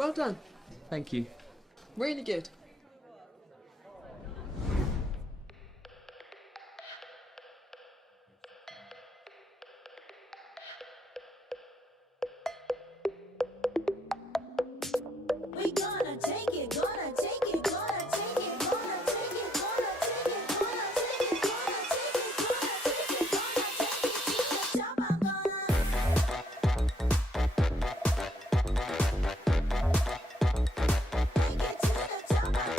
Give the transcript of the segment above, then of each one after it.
Well done. Thank you. Really good. We gonna take it, gonna take it, gonna take it, gonna take it, gonna take it, gonna take it, gonna take it, gonna take it, gonna take it to the top. I'm gonna take it to the top. I'm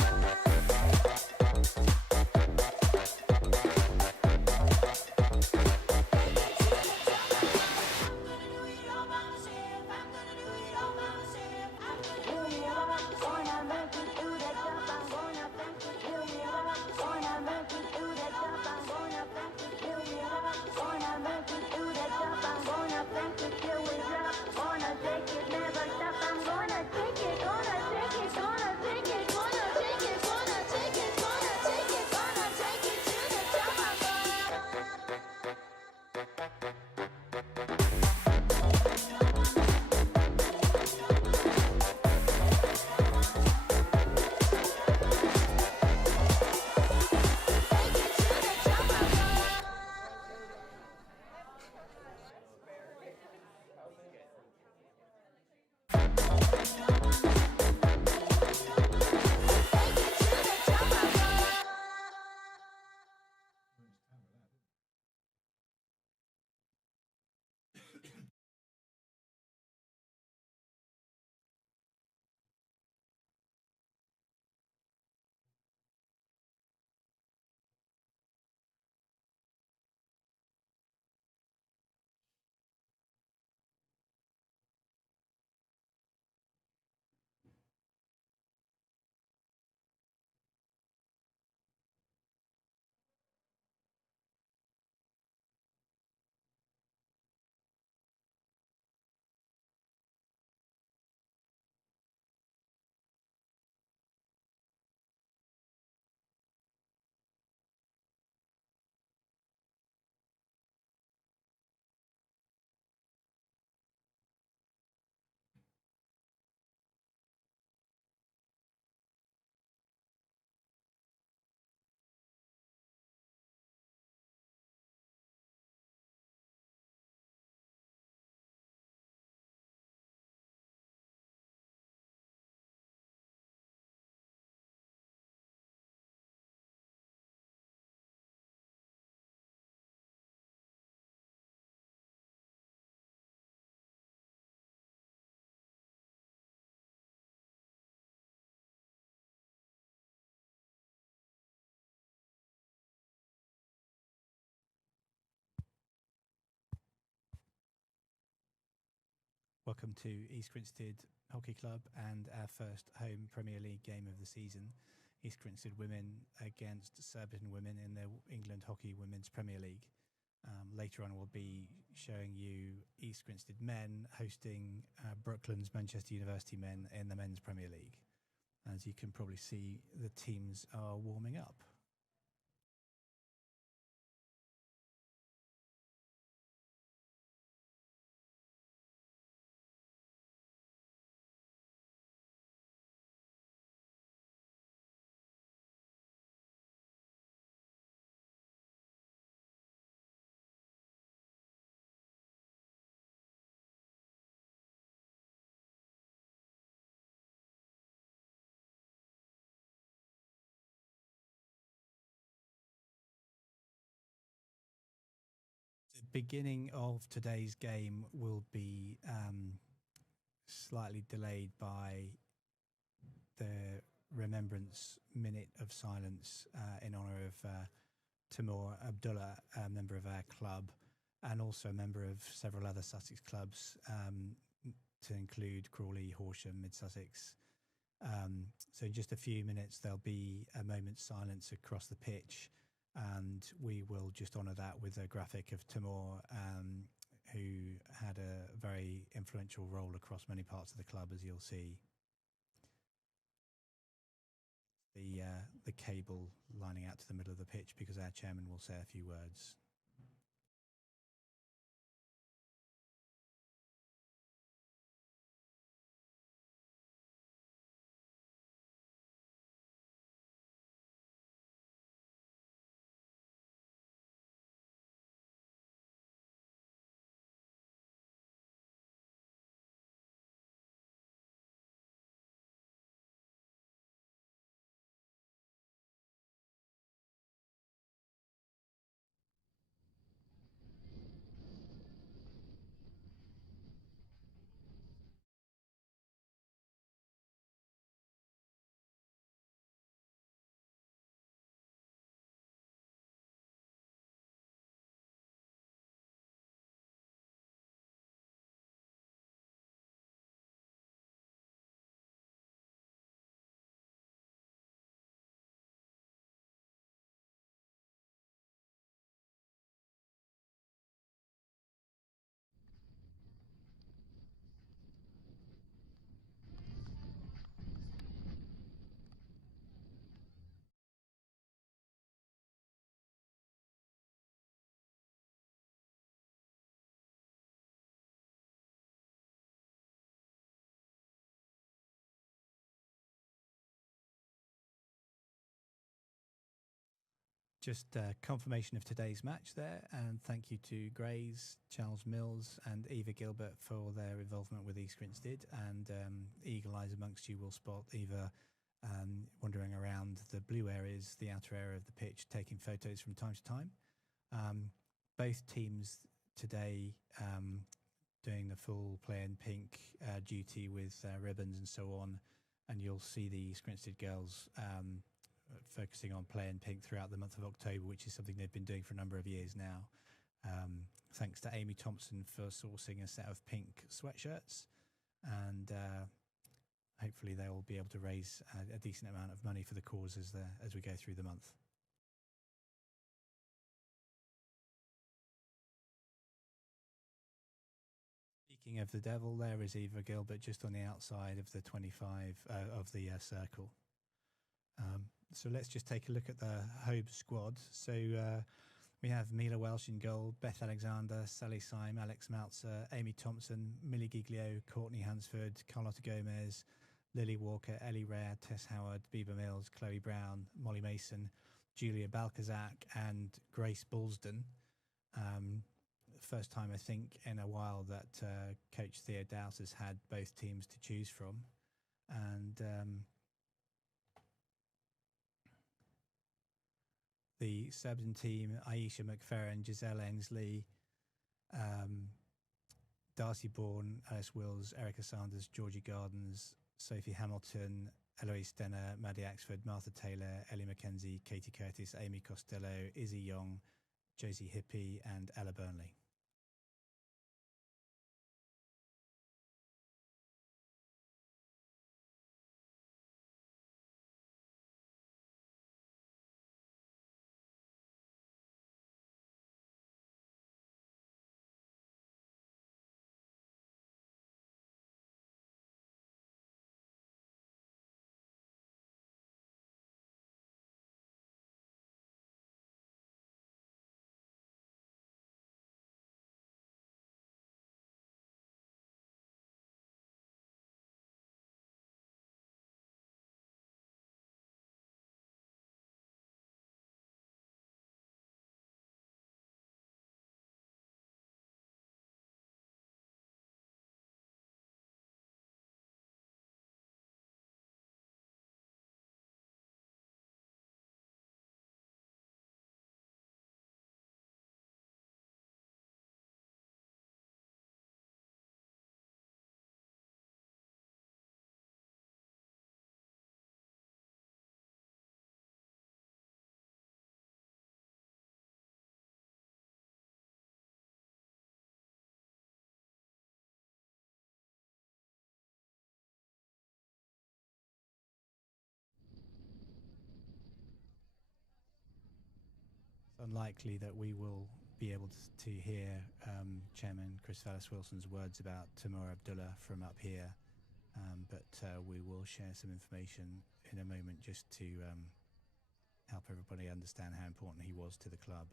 gonna Welcome to East Grinstead Hockey Club and our first home Premier League game of the season. East Grinstead women against Surbiton women in the England Hockey Women's Premier League. Later on we'll be showing you East Grinstead men hosting Brooklands Manchester University men in the Men's Premier League. As you can probably see, the teams are warming up. The beginning of today's game will be slightly delayed by the remembrance minute of silence in honour of Timur Abdullah, a member of our club and also a member of several other Sussex clubs, to include Crawley, Horsham, Mid-Sussex. So in just a few minutes there'll be a moment's silence across the pitch, and we will just honour that with a graphic of Timur, who had a very influential role across many parts of the club, as you'll see. The cable lining out to the middle of the pitch, because our chairman will say a few words. Just confirmation of today's match there, and thank you to Grays, Charles Mills, and Eva Gilbert for their involvement with East Grinstead. And eagle eyes amongst you will spot Eva wandering around the blue areas, the outer area of the pitch, taking photos from time to time. Both teams today doing the full play in pink duty with ribbons and so on, and you'll see the East Grinstead girls focusing on play in pink throughout the month of October, which is something they've been doing for a number of years now. Thanks to Amy Thompson for sourcing a set of pink sweatshirts, and hopefully they will be able to raise a decent amount of money for the cause as we go through the month. Speaking of the devil, there is Eva Gilbert just on the outside of the 25 of the circle. So let's just take a look at the home squad. So we have Mila Welsh in goal, Beth Alexander, Sally Syme, Alex Maltzer, Amy Thompson, Millie Giglio, Courtney Hansford, Carlotta Gomez, Lily Walker, Ellie Rare, Tess Howard, Bieber Mills, Chloe Brown, Molly Mason, Julia Balkazak, and Grace Bulsden. First time, I think, in a while that Coach Theo Dowse has had both teams to choose from. And the Surbiton team, Aisha McFerrin, Giselle Ainsley, Darcy Bourne, Alice Wills, Erica Sanders, Georgie Gardens, Sophie Hamilton, Eloise Stenner, Maddie Axford, Martha Taylor, Ellie McKenzie, Katie Curtis, Amy Costello, Izzy Young, Josie Hippie, and Ella Burnley. Unlikely that we will be able to hear Chairman Chris Vallis-Wilson's words about Timur Abdullah from up here, but we will share some information in a moment just to help everybody understand how important he was to the club.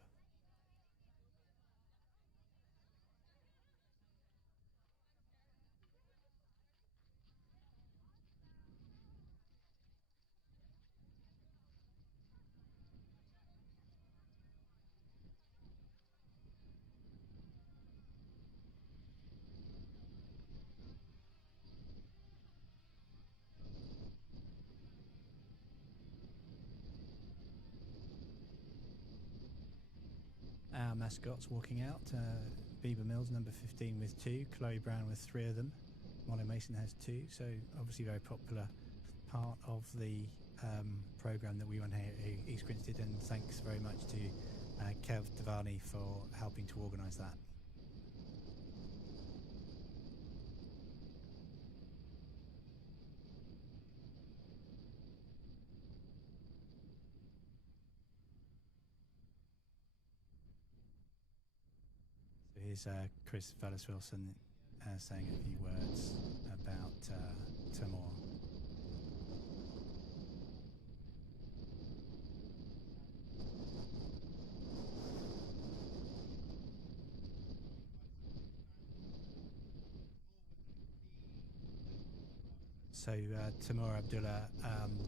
Our mascots walking out, Bieber Mills, number 15 with 2, Chloe Brown with 3 of them, Molly Mason has 2, so obviously very popular part of the programme that we run here at East Grinstead, and thanks very much to Kev Devani for helping to organise that. Here's Chris Vallis-Wilson saying a few words about Timor. So Timur Abdullah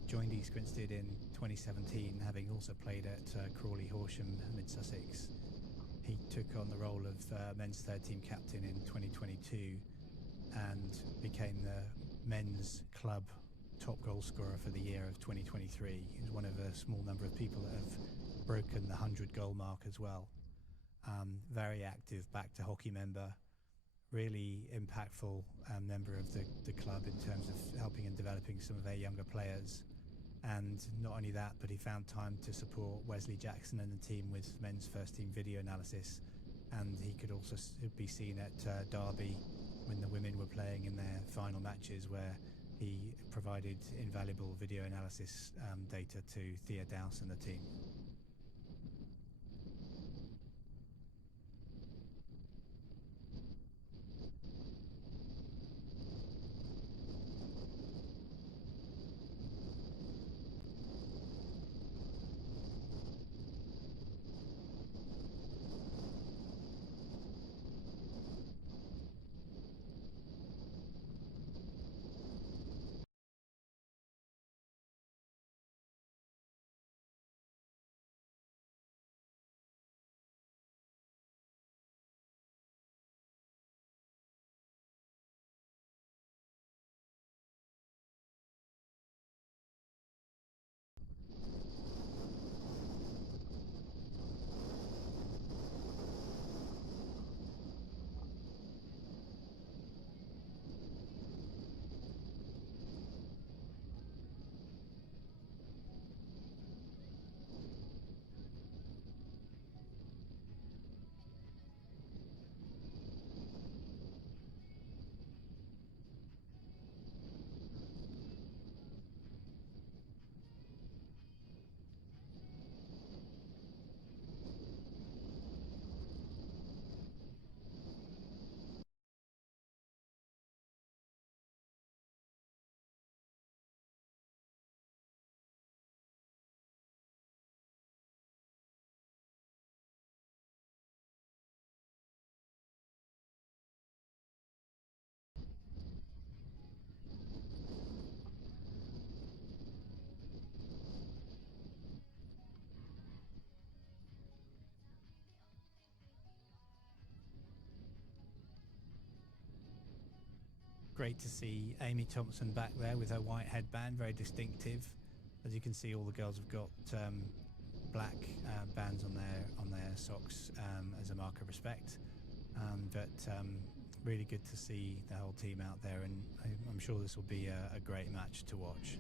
joined East Grinstead in 2017, having also played at Crawley Horsham, Mid Sussex. He took on the role of men's third team captain in 2022 and became the men's club top goal scorer for the year of 2023. He was one of a small number of people that have broken the 100 goal mark as well. Very active back to hockey member, really impactful member of the club in terms of helping and developing some of their younger players. And not only that, but he found time to support Wesley Jackson and the team with men's first team video analysis. And he could also be seen at Derby when the women were playing in their final matches, where he provided invaluable video analysis data to Thea Dowse and the team. Great to see Amy Thompson back there with her white headband, very distinctive. As you can see, all the girls have got black bands on their socks as a mark of respect. But really good to see the whole team out there, and I'm sure this will be a great match to watch.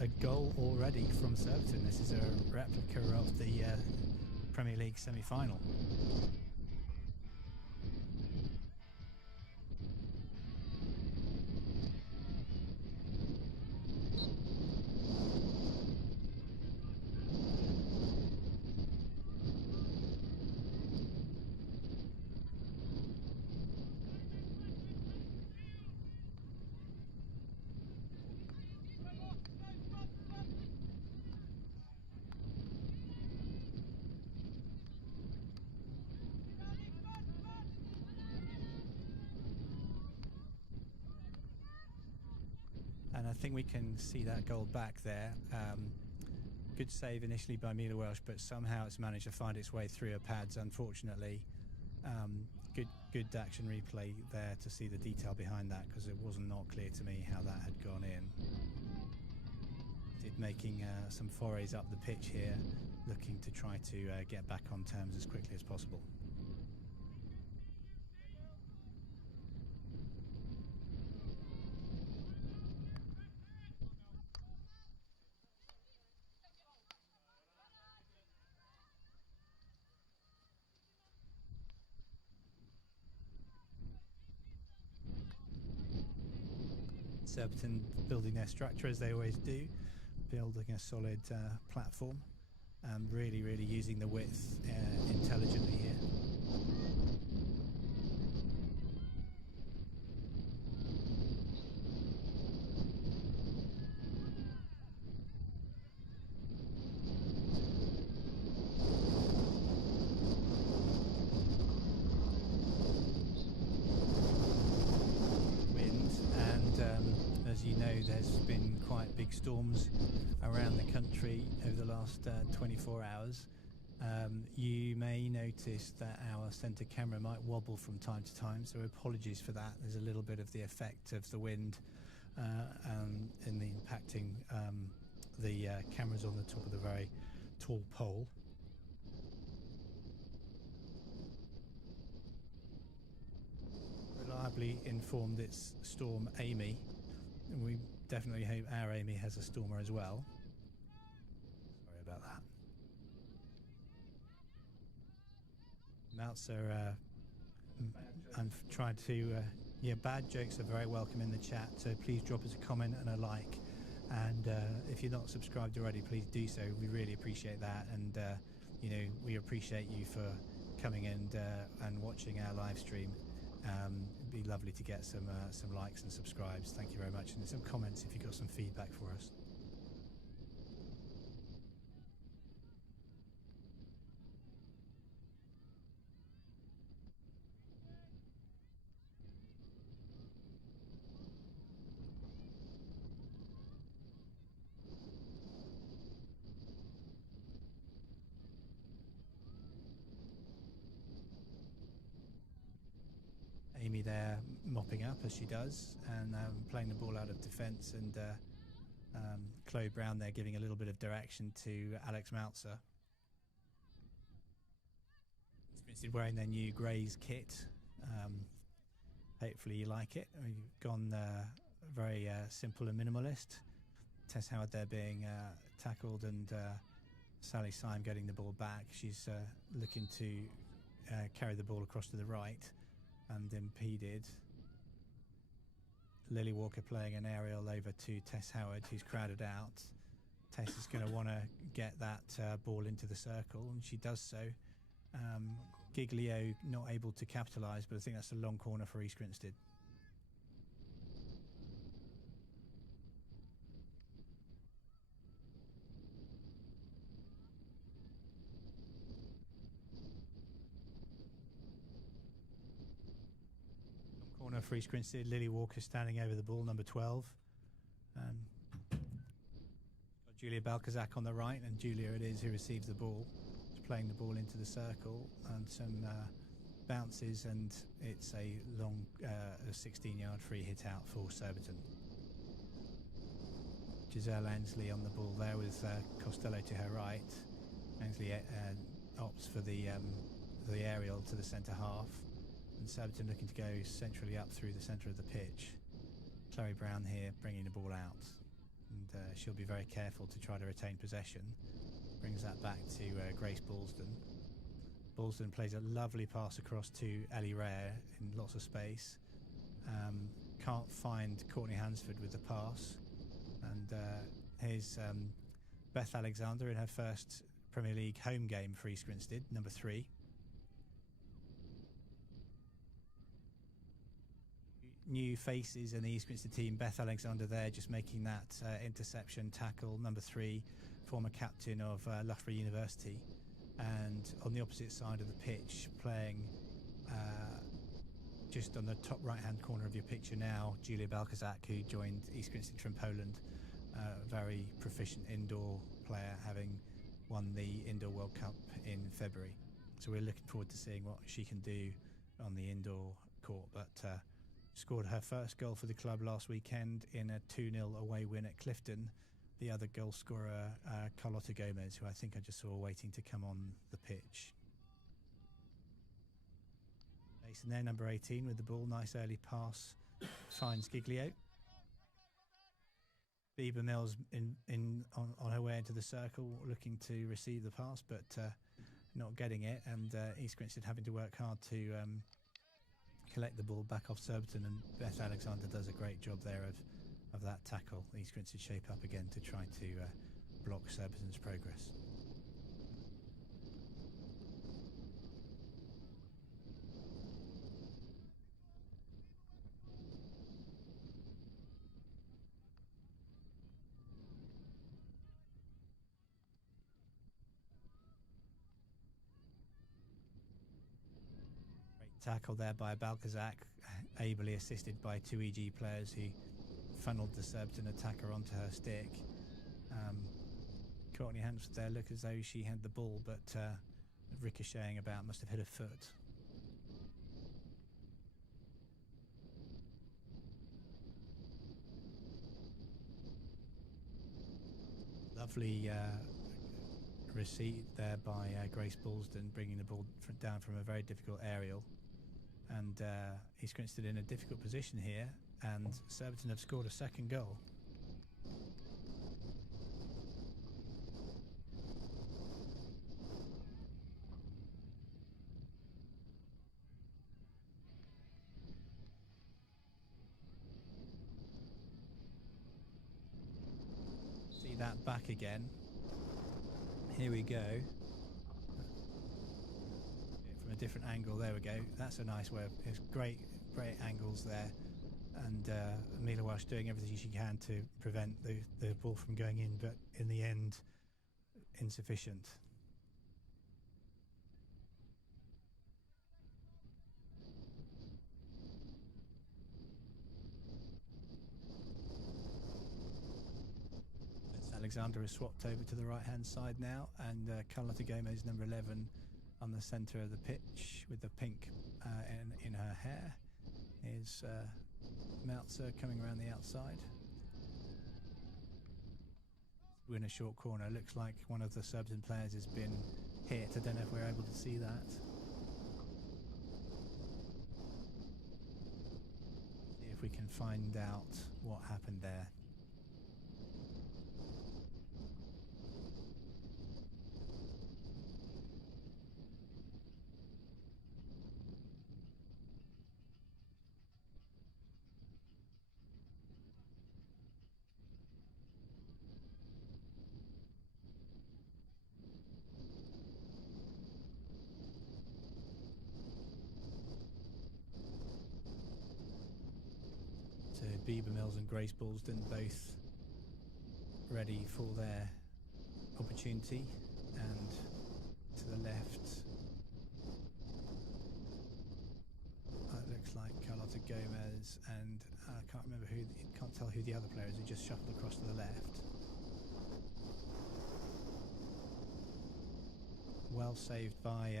A goal already from Surbiton. This is a replica of the Premier League semi-final. And I think we can see that goal back there. Good save initially by Mila Welsh, but somehow it's managed to find its way through her pads, unfortunately. Good action replay there to see the detail behind that, because it was not clear to me how that had gone in. Making some forays up the pitch here, looking to try to get back on terms as quickly as possible. Surbiton building their structure as they always do, building a solid platform and really using the width intelligently here. As you know, there's been quite big storms around the country over the last 24 hours. You may notice that our centre camera might wobble from time to time, so apologies for that. There's a little bit of the effect of the wind in the impacting the cameras on the top of the very tall pole. Reliably informed it's Storm Amy. And we definitely hope our Amy has a stormer as well. Sorry about that. Meltzer, I've tried to, bad jokes are very welcome in the chat, so please drop us a comment and a like. And if you're not subscribed already, please do so. We really appreciate that. And, we appreciate you for coming and watching our live stream. It'd be lovely to get some likes and subscribes. Thank you very much, and some comments if you've got some feedback for us. Amy there mopping up as she does, and playing the ball out of defence, and Chloe Brown there giving a little bit of direction to Alex Meltzer. Grinstead wearing their new Greys kit. Hopefully you like it. We've gone very simple and minimalist. Tess Howard there being tackled, and Sally Syme getting the ball back. She's looking to carry the ball across to the right and impeded. Lily Walker playing an aerial over to Tess Howard, who's crowded out. Tess is going to want to get that ball into the circle, and she does so. Giglio not able to capitalise, but I think that's a long corner for East Grinstead. Corner for East Grinstead. Lily Walker standing over the ball, number 12. Got Julia Balkazak on the right, and Julia it is who receives the ball. She's playing the ball into the circle, and some bounces, and it's a long 16-yard free hit out for Surbiton. Giselle Ainsley on the ball there with Costello to her right. Ainsley opts for the aerial to the centre half. And Surbiton looking to go centrally up through the centre of the pitch. Chloe Brown here bringing the ball out, and she'll be very careful to try to retain possession. Brings that back to Grace Balsden. Balsden plays a lovely pass across to Ellie Rare in lots of space. Can't find Courtney Hansford with the pass, and here's Beth Alexander in her first Premier League home game for East Grinstead, number 3. New faces in the East Grinstead team. Beth Alexander there just making that interception tackle, number 3, former captain of Loughborough University. And on the opposite side of the pitch, playing just on the top right hand corner of your picture now, Julia Balkazak, who joined East Grinstead from Poland. Very proficient indoor player, having won the Indoor World Cup in February. So we're looking forward to seeing what she can do on the indoor court. But scored her first goal for the club last weekend in a 2-0 away win at Clifton, the other goal scorer, Carlota Gomez, who I think I just saw waiting to come on the pitch. Mason there, number 18 with the ball. Nice early pass. Finds Giglio. Bieber Mills on her way into the circle, looking to receive the pass, but not getting it. And East Grinstead having to work hard to collect the ball back off Surbiton. And Beth Alexander does a great job there of that tackle. East Grinstead shape up again to try to block Surbiton's progress. Tackle there by Balkazak, ably assisted by two EG players who funneled the Surbiton attacker onto her stick. Courtney Hansford there looked as though she had the ball, but ricocheting about, must have hit her foot. Lovely receipt there by Grace Ballston, bringing the ball down from a very difficult aerial. And East Grinstead in a difficult position here, and Surbiton have scored a second goal. See that back again. Here we go. From a different angle, there we go. That's a nice way. It's great angles there, and Amelia Welsh doing everything she can to prevent the ball from going in, but in the end, insufficient. Alexander is swapped over to the right hand side now, and Carlota Gomez, number 11, on the centre of the pitch with the pink in her hair, is Meltzer coming around the outside. We're in a short corner. Looks like one of the Surbiton players has been hit. I don't know if we're able to see that. See if we can find out what happened there. Bieber Mills and Grace Ballston both ready for their opportunity, and to the left it looks like Carlota Gomez, and I can't tell who the other player is, who just shuffled across to the left. Well saved by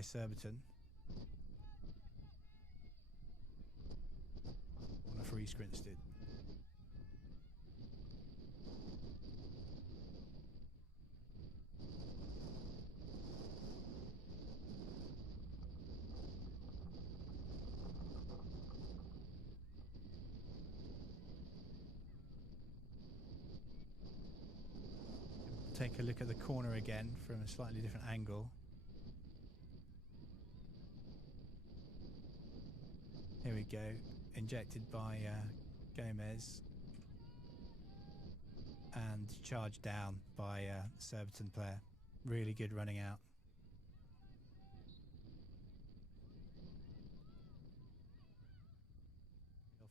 Surbiton. For East Grinstead. Take a look at the corner again from a slightly different angle. Here we go. Injected by Gomez and charged down by the Surbiton player. Really good running out.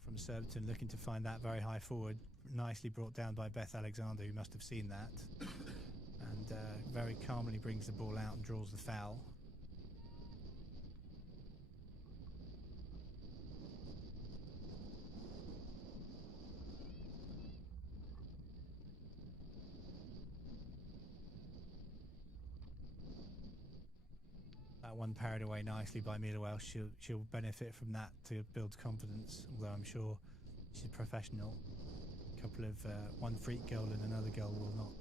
From Surbiton, looking to find that very high forward. Nicely brought down by Beth Alexander, who must have seen that. And very calmly brings the ball out and draws the foul. That one parried away nicely by Mila Welsh. She'll benefit from that to build confidence, although I'm sure she's a professional. couple of one freak goal and another goal will not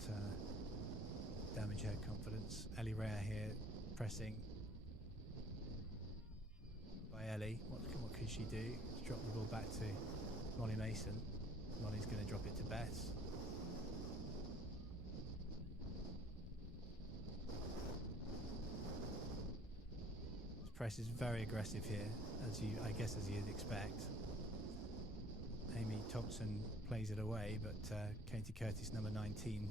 damage her confidence. Ellie Rea here pressing by Ellie. What could she do? Drop the ball back to Molly Mason. Molly's going to drop it to Beth. This press is very aggressive here, as you'd expect. Amy Thompson plays it away, but Katie Curtis, number 19,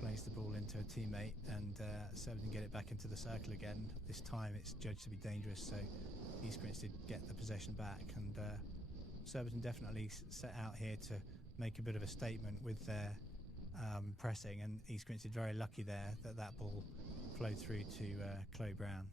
plays the ball into a teammate, and Surbiton get it back into the circle again. This time it's judged to be dangerous, so East Grinstead get the possession back, and Surbiton definitely set out here to make a bit of a statement with their pressing, and East Grinstead very lucky there that ball flowed through to Chloe Brown.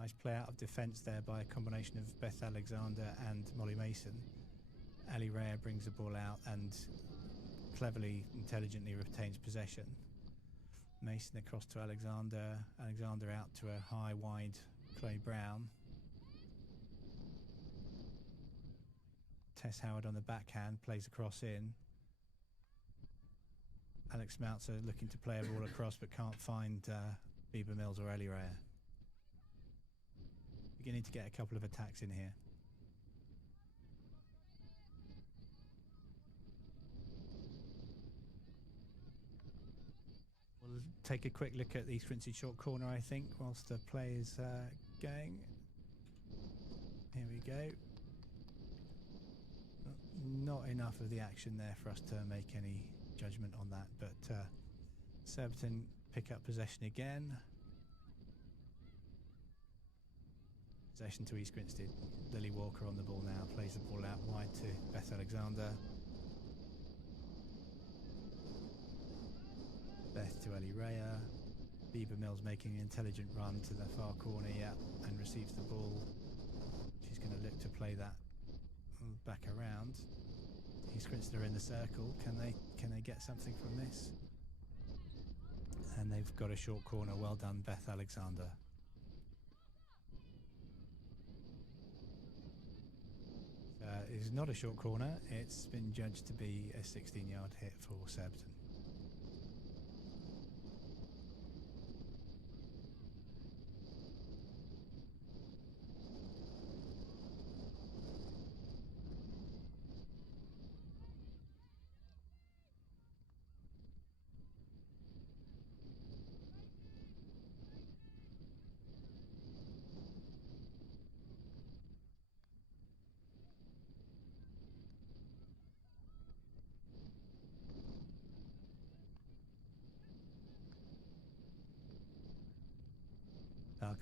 Nice play out of defence there by a combination of Beth Alexander and Molly Mason. Ali Rea brings the ball out and cleverly, intelligently retains possession. Mason across to Alexander. Alexander out to a high, wide Chloe Brown. Tess Howard on the backhand, plays a cross in. Alex Smeltzer looking to play a ball across but can't find Bieber Mills or Ellie Rea. Beginning to get a couple of attacks in here. We'll take a quick look at the East Grinstead short corner, I think, whilst the play is going. Here we go. Not enough of the action there for us to make any judgment on that, but Surbiton pick up possession again. Possession to East Grinstead. Lily Walker on the ball now, plays the ball out wide to Beth Alexander. Beth to Ellie Rea. Bieber Mills making an intelligent run to the far corner, and receives the ball. She's going to look to play that back around. East Grinstead are in the circle. Can they get something from this? And they've got a short corner. Well done, Beth Alexander. It is not a short corner. It's been judged to be a 16-yard hit for Surbiton.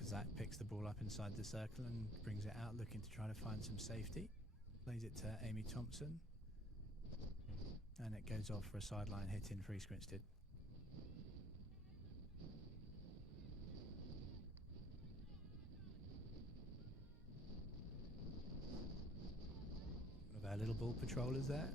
Zach picks the ball up inside the circle and brings it out, looking to try to find some safety. Plays it to Amy Thompson, and it goes off for a sideline hit in for East Grinstead. One of our little ball patrollers there.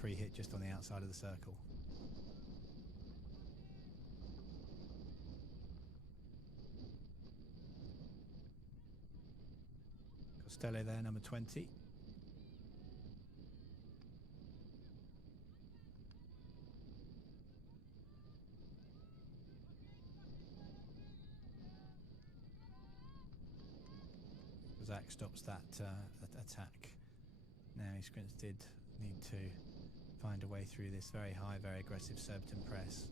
Free hit just on the outside of the circle. Costello there, number 20. Zach stops that attack. Now East Grinstead need to find a way through this very high, very aggressive Surbiton press.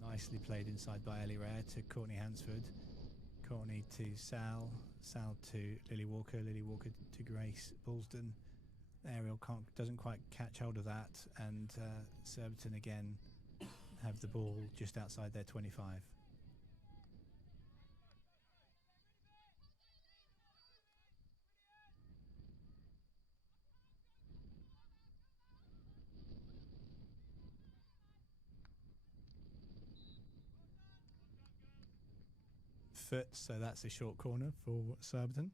Nicely played inside by Ellie Rea to Courtney Hansford. Courtney to Sal. Sal to Lily Walker. Lily Walker to Grace Bulsden. Ariel doesn't quite catch hold of that, and Surbiton again have the ball just outside their 25. Foot, so that's a short corner for Surbiton.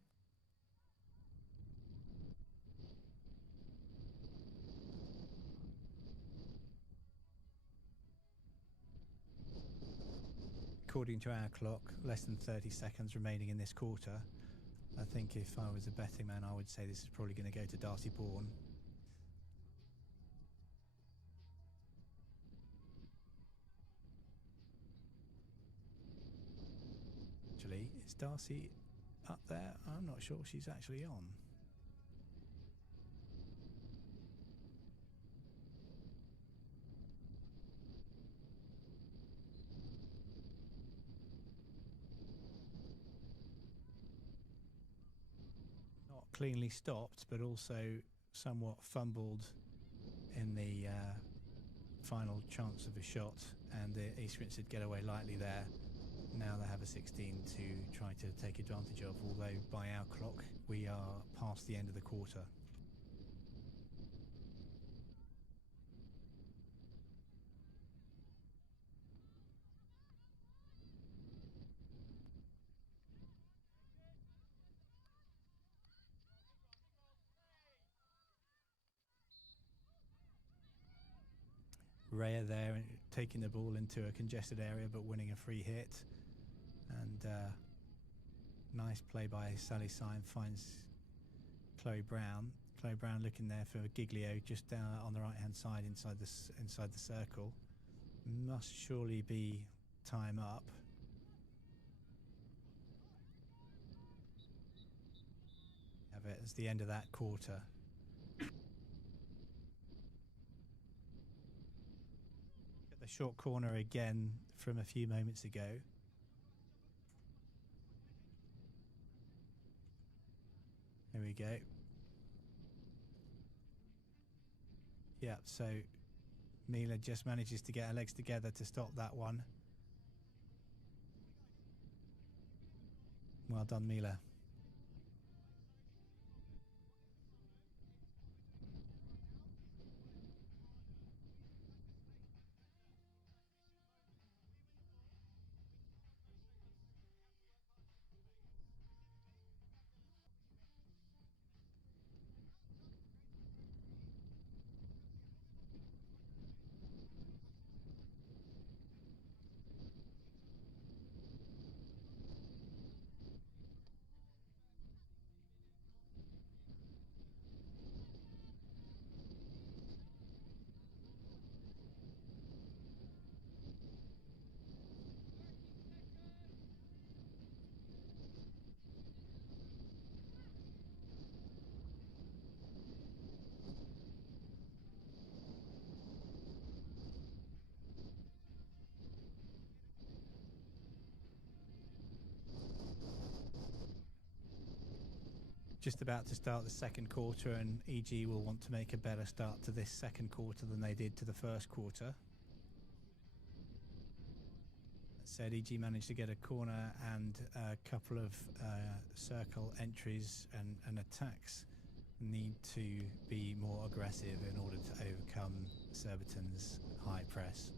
According to our clock, less than 30 seconds remaining in this quarter. I think if I was a betting man, I would say this is probably going to go to Darcy Bourne. Actually, is Darcy up there? I'm not sure she's actually on. Not cleanly stopped, but also somewhat fumbled in the final chance of a shot, and East Grinstead get away lightly there. Now they have a 16 to try to take advantage of, although by our clock we are past the end of the quarter. Rhea there taking the ball into a congested area but winning a free hit, and nice play by Sally Syme, finds Chloe Brown. Chloe Brown looking there for Giglio just down on the right hand side inside the circle. Must surely be time up. Have it as the end of that quarter. At the short corner again from a few moments ago. Here we go. Yeah, so Mila just manages to get her legs together to stop that one. Well done, Mila. Just about to start the second quarter, and EG will want to make a better start to this second quarter than they did to the first quarter. That said, EG managed to get a corner and a couple of circle entries and attacks. Need to be more aggressive in order to overcome Surbiton's high press.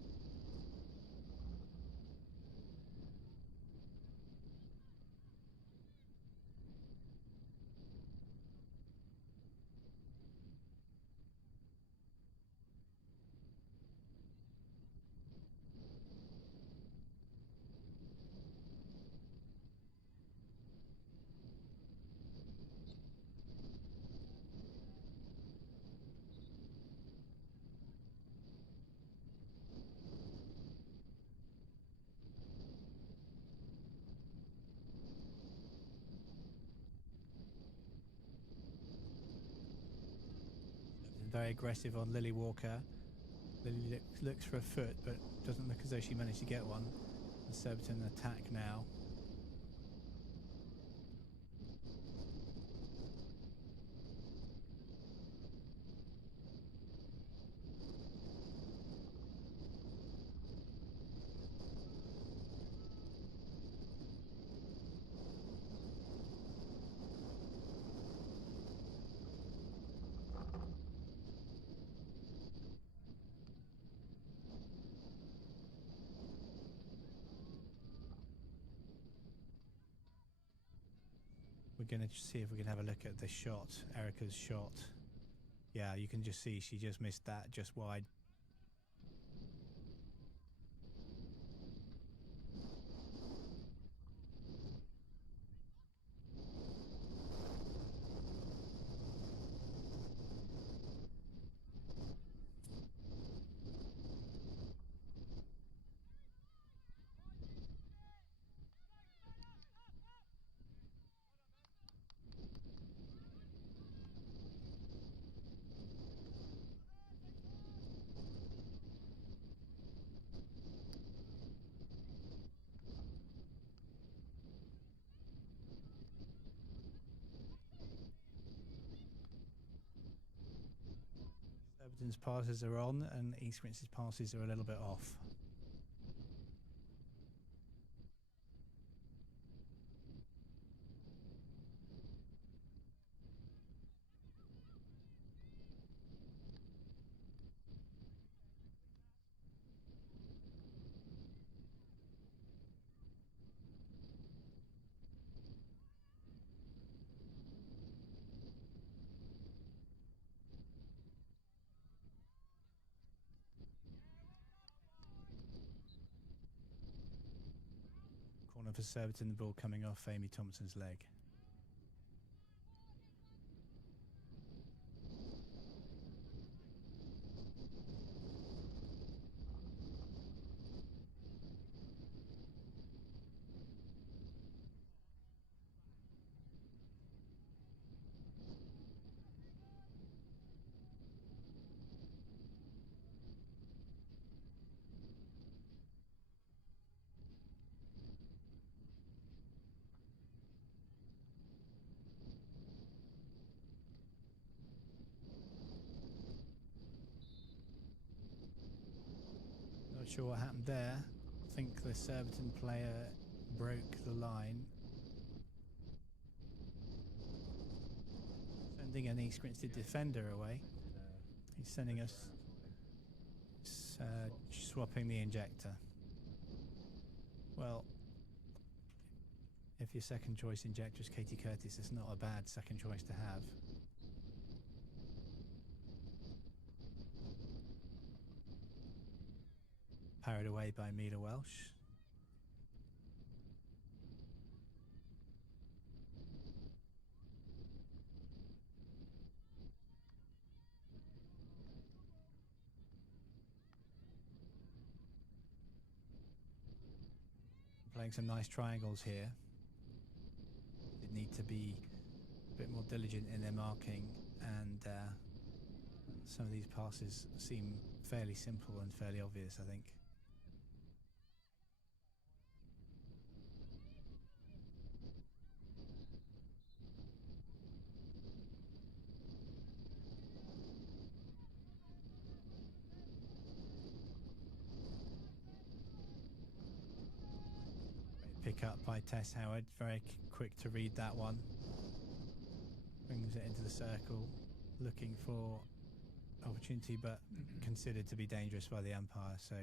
Very aggressive on Lily Walker. Lily looks for a foot, but doesn't look as though she managed to get one. And Surbiton attack now. We're going to see if we can have a look at the shot, Erica's shot. Yeah, you can just see she just missed that just wide. Surbiton's passes are on and East Grinstead's passes are a little bit off. Corner for Surbiton, the ball coming off Amy Thompson's leg. Not sure what happened there. I think the Surbiton player broke the line. Sending an East Grinstead defender away. He's sending us swapping the injector. Well, if your second choice injector is Katie Curtis, it's not a bad second choice to have. Parried away by Mila Welsh. Playing some nice triangles here. They need to be a bit more diligent in their marking, and some of these passes seem fairly simple and fairly obvious, I think. Pick up by Tess Howard, very quick to read that one. Brings it into the circle, looking for opportunity, but considered to be dangerous by the umpire. So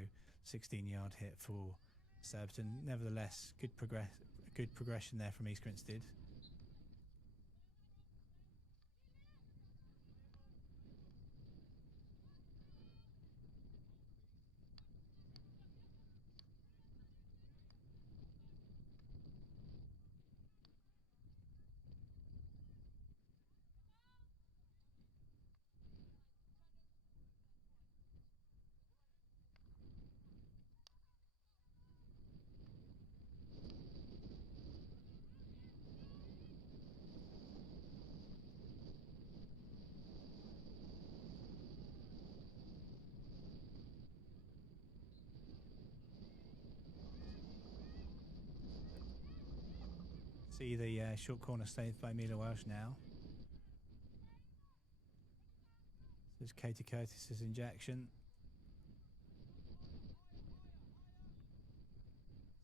16-yard hit for Surbiton. Nevertheless, good progression there from East Grinstead. See the short corner saved by Mila Welsh now. This is Katie Curtis's injection.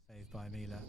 Saved by Mila.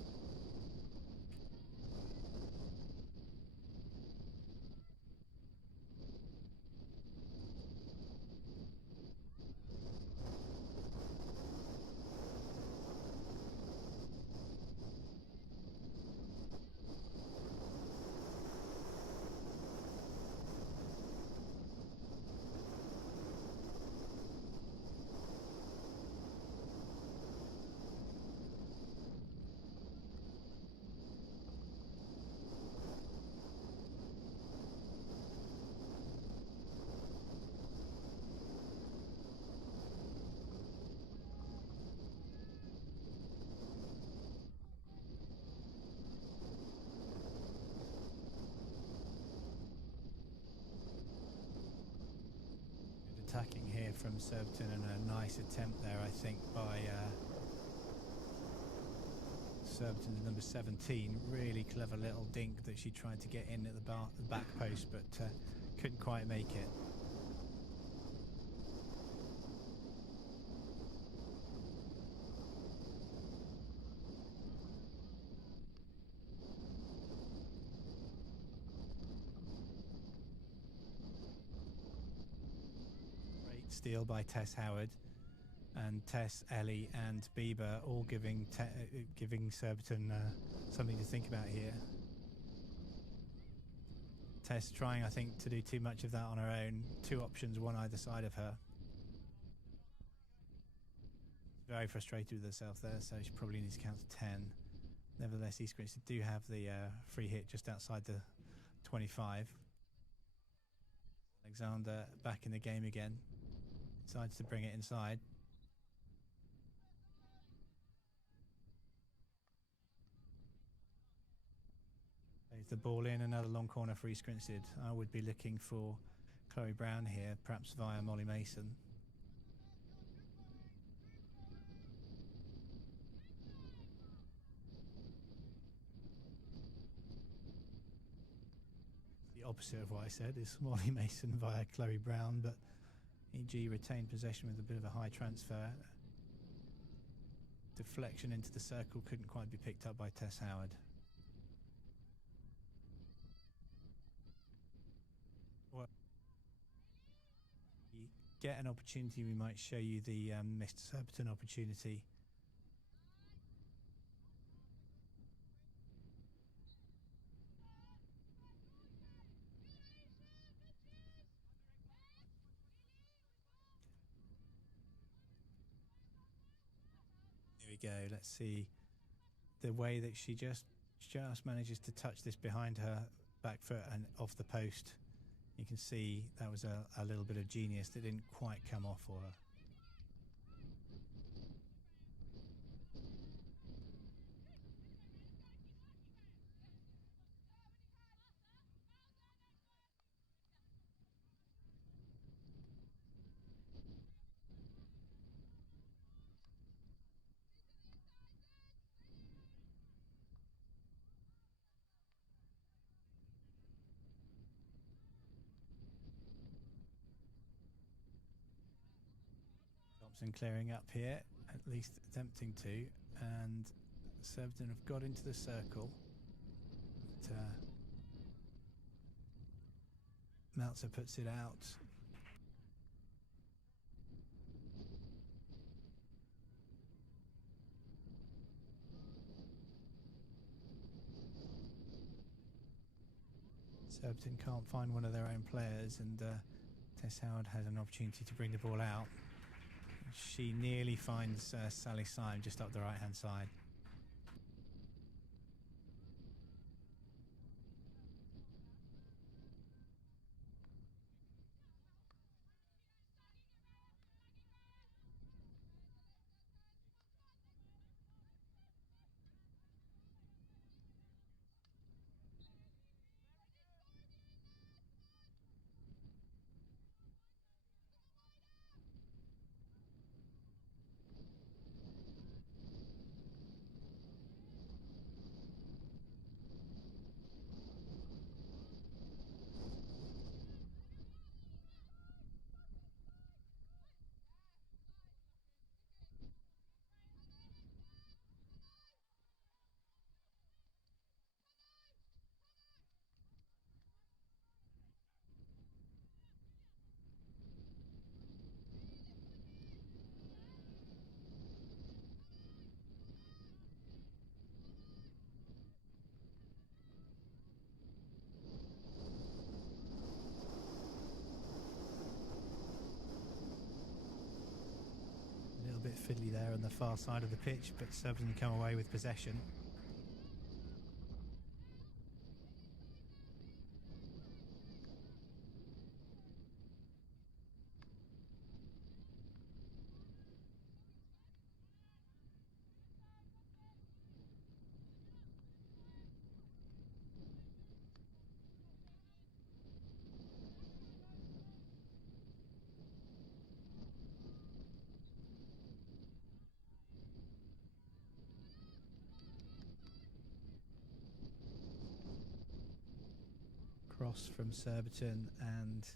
attacking here from Surbiton, and a nice attempt there, I think, by Surbiton's number 17. Really clever little dink that she tried to get in at the back post, but couldn't quite make it. Great steal by Tess Howard. And Tess, Ellie and Bieber all giving Surbiton something to think about here. Tess trying, I think, to do too much of that on her own. Two options, one either side of her. Very frustrated with herself there, so she probably needs to count to 10. Nevertheless, East Grinstead do have the free hit just outside the 25. Alexander back in the game again. Decides to bring it inside. The ball in, another long corner for East Grinstead. I would be looking for Chloe Brown here, perhaps via Molly Mason. The opposite of what I said is Molly Mason via Chloe Brown, but EG retained possession with a bit of a high transfer. Deflection into the circle couldn't quite be picked up by Tess Howard. Get an opportunity, we might show you the missed Surbiton opportunity. Here we go. Let's see the way that she just manages to touch this behind her back foot and off the post. You can see that was a little bit of genius that didn't quite come off for her. Thompson clearing up here, at least attempting to, and Surbiton have got into the circle. But, Meltzer puts it out. Surbiton can't find one of their own players, and Tess Howard has an opportunity to bring the ball out. She nearly finds Sally Syme just up the right hand side. Bit fiddly there on the far side of the pitch, but Surbiton come away with possession. cross from Surbiton, and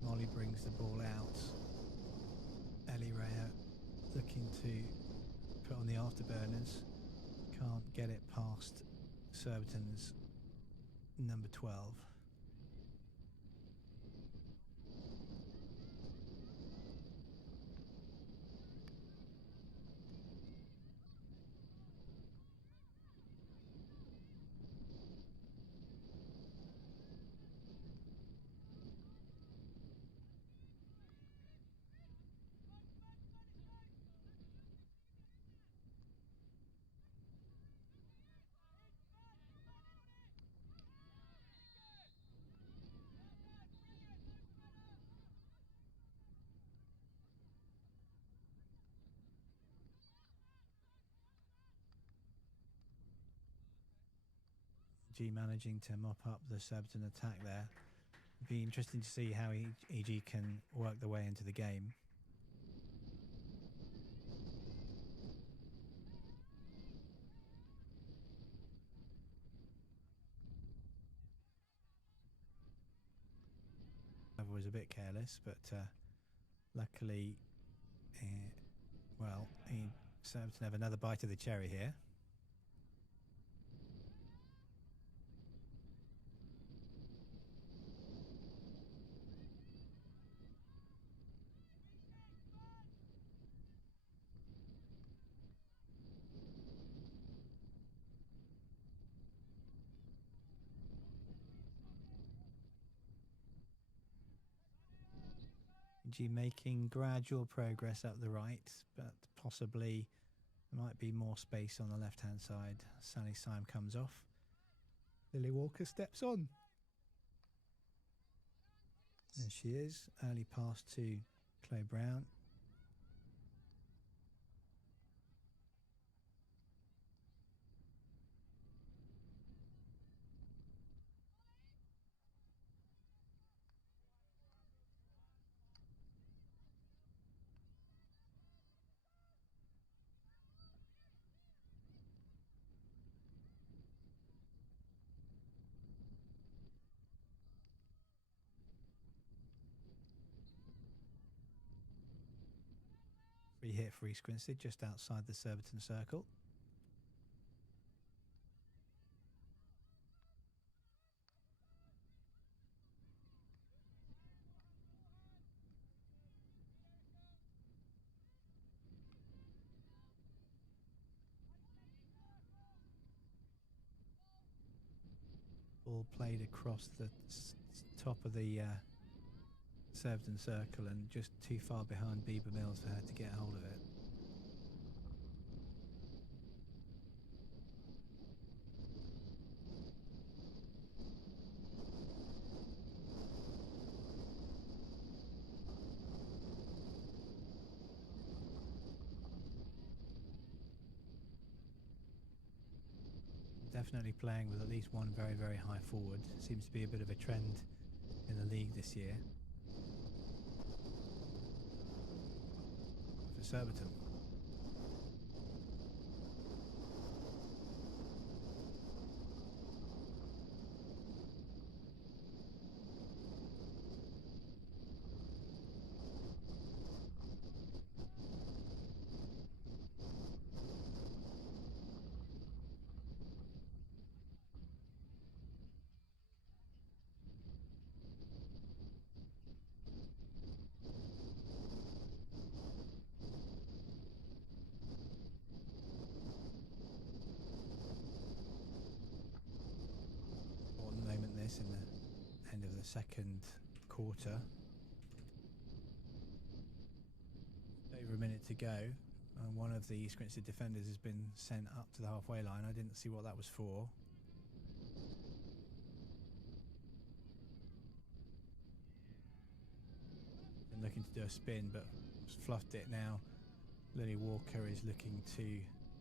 Molly brings the ball out. Ellie Raya looking to put on the afterburners, can't get it past Surbiton's number 12. EG managing to mop up the Surbiton attack there. It'd be interesting to see how EG can work their way into the game. Was a bit careless, but luckily, Surbiton have another bite of the cherry here. Making gradual progress up the right, but possibly there might be more space on the left-hand side. Sally Syme comes off. Lily Walker steps on. There she is. Early pass to Chloe Brown. Free hit for East Grinstead just outside the Surbiton circle. Ball played across the top of the Surbiton circle and just too far behind Bieber Mills for her to get hold of it. Definitely playing with at least one very, very high forward. Seems to be a bit of a trend in the league this year for Surbiton. In the end of the second quarter. Over a minute to go. One of the East Grinstead defenders has been sent up to the halfway line. I didn't see what that was for. Been looking to do a spin, but fluffed it now. Lily Walker is looking to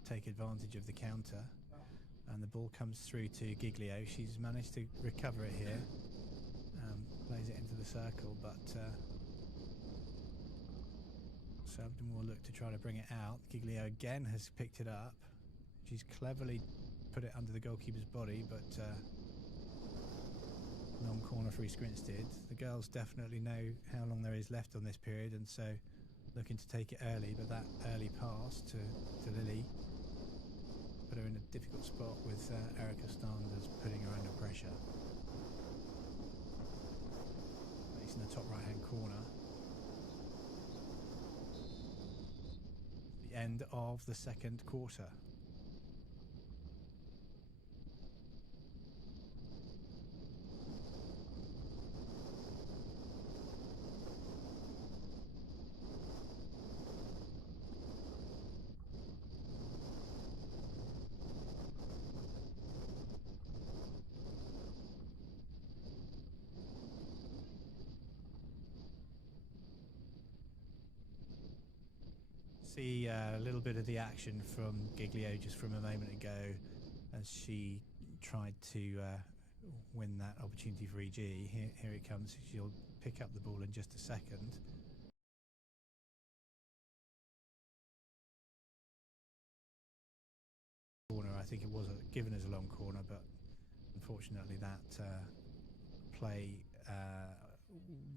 take advantage of the counter. And the ball comes through to Giglio. She's managed to recover it here. Plays it into the circle, but Surbiton will look to try to bring it out. Giglio again has picked it up. She's cleverly put it under the goalkeeper's body, but long corner for East Grinstead. The girls definitely know how long there is left on this period, and so looking to take it early, but that early pass to Lily put her in a difficult spot with Erica Standers putting her under pressure. Facing the top right hand corner. The end of the second quarter. See a little bit of the action from Giglio just from a moment ago as she tried to win that opportunity for EG. Here it comes. She'll pick up the ball in just a second. Corner, I think it was given as a long corner, but unfortunately that play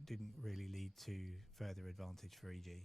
didn't really lead to further advantage for EG.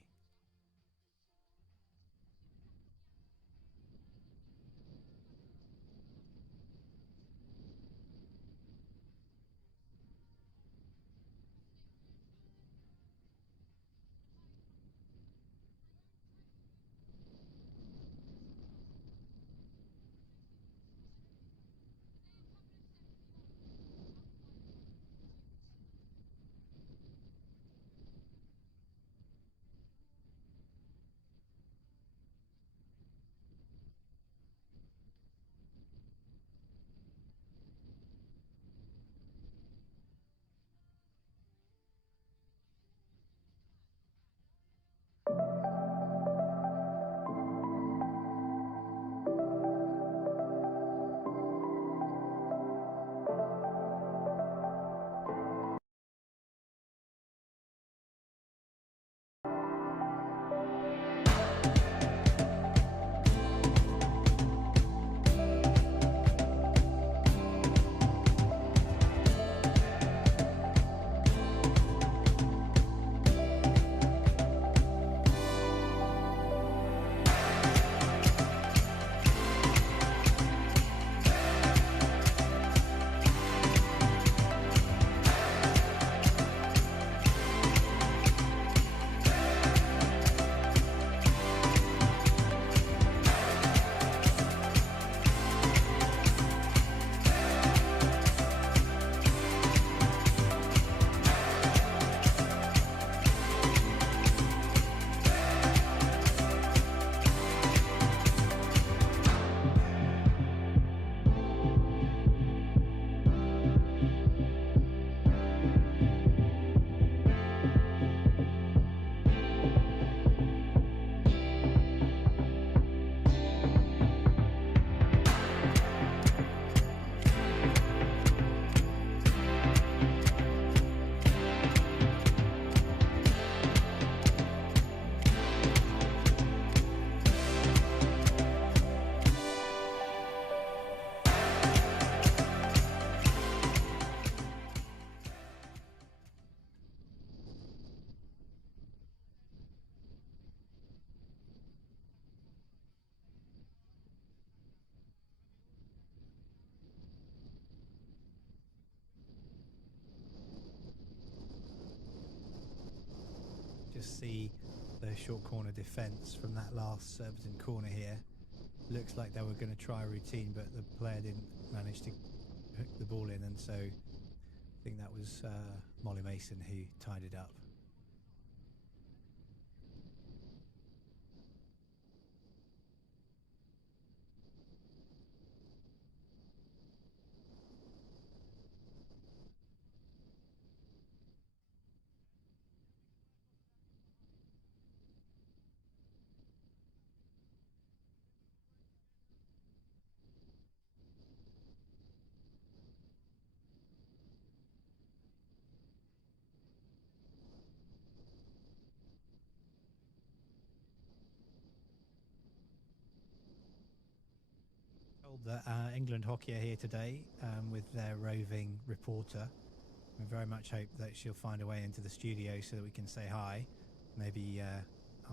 Just see the short corner defence from that last Surbiton corner here. Looks like they were going to try a routine, but the player didn't manage to hook the ball in, and so I think that was Molly Mason who tied it up. That England Hockey are here today with their roving reporter We very much hope that she'll find a way into the studio so that we can say hi, maybe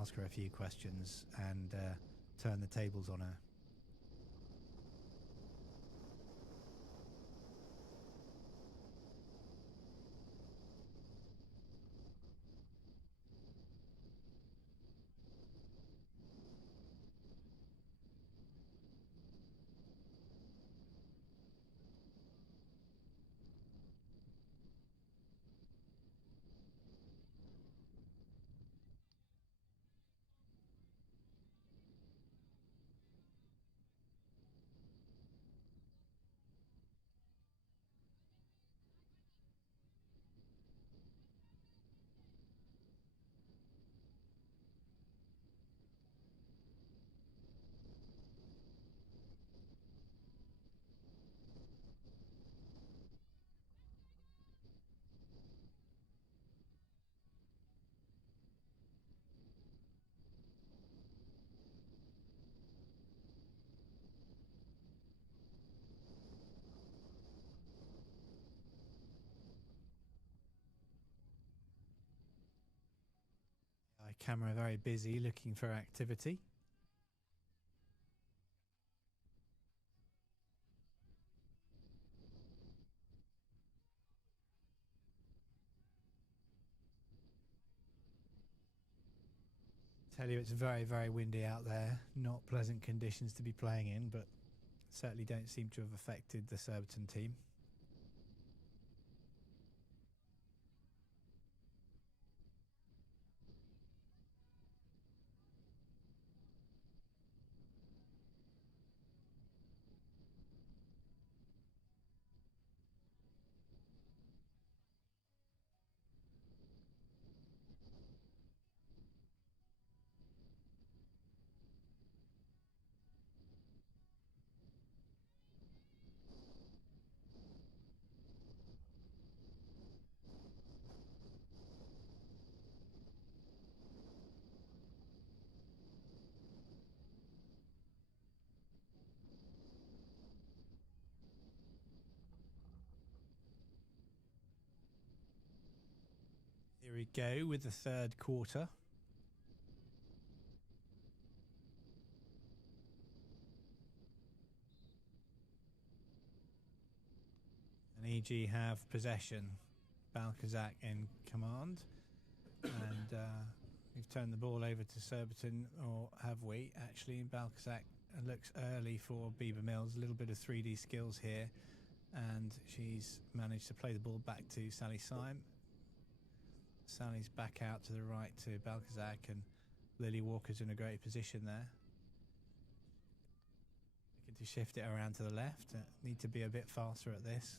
ask her a few questions and turn the tables on her. Camera very busy looking for activity. Tell you it's very, very windy out there. Not pleasant conditions to be playing in, but certainly don't seem to have affected the Surbiton team. Here we go with the third quarter. And EG have possession. Balkazak in command. And we've turned the ball over to Surbiton, or have we? Actually, Balkazak looks early for Bieber Mills. A little bit of 3D skills here. And she's managed to play the ball back to Sally Syme. Sally's back out to the right to Balkazak, and Lily Walker's in a great position there. Looking to shift it around to the left. Need to be a bit faster at this.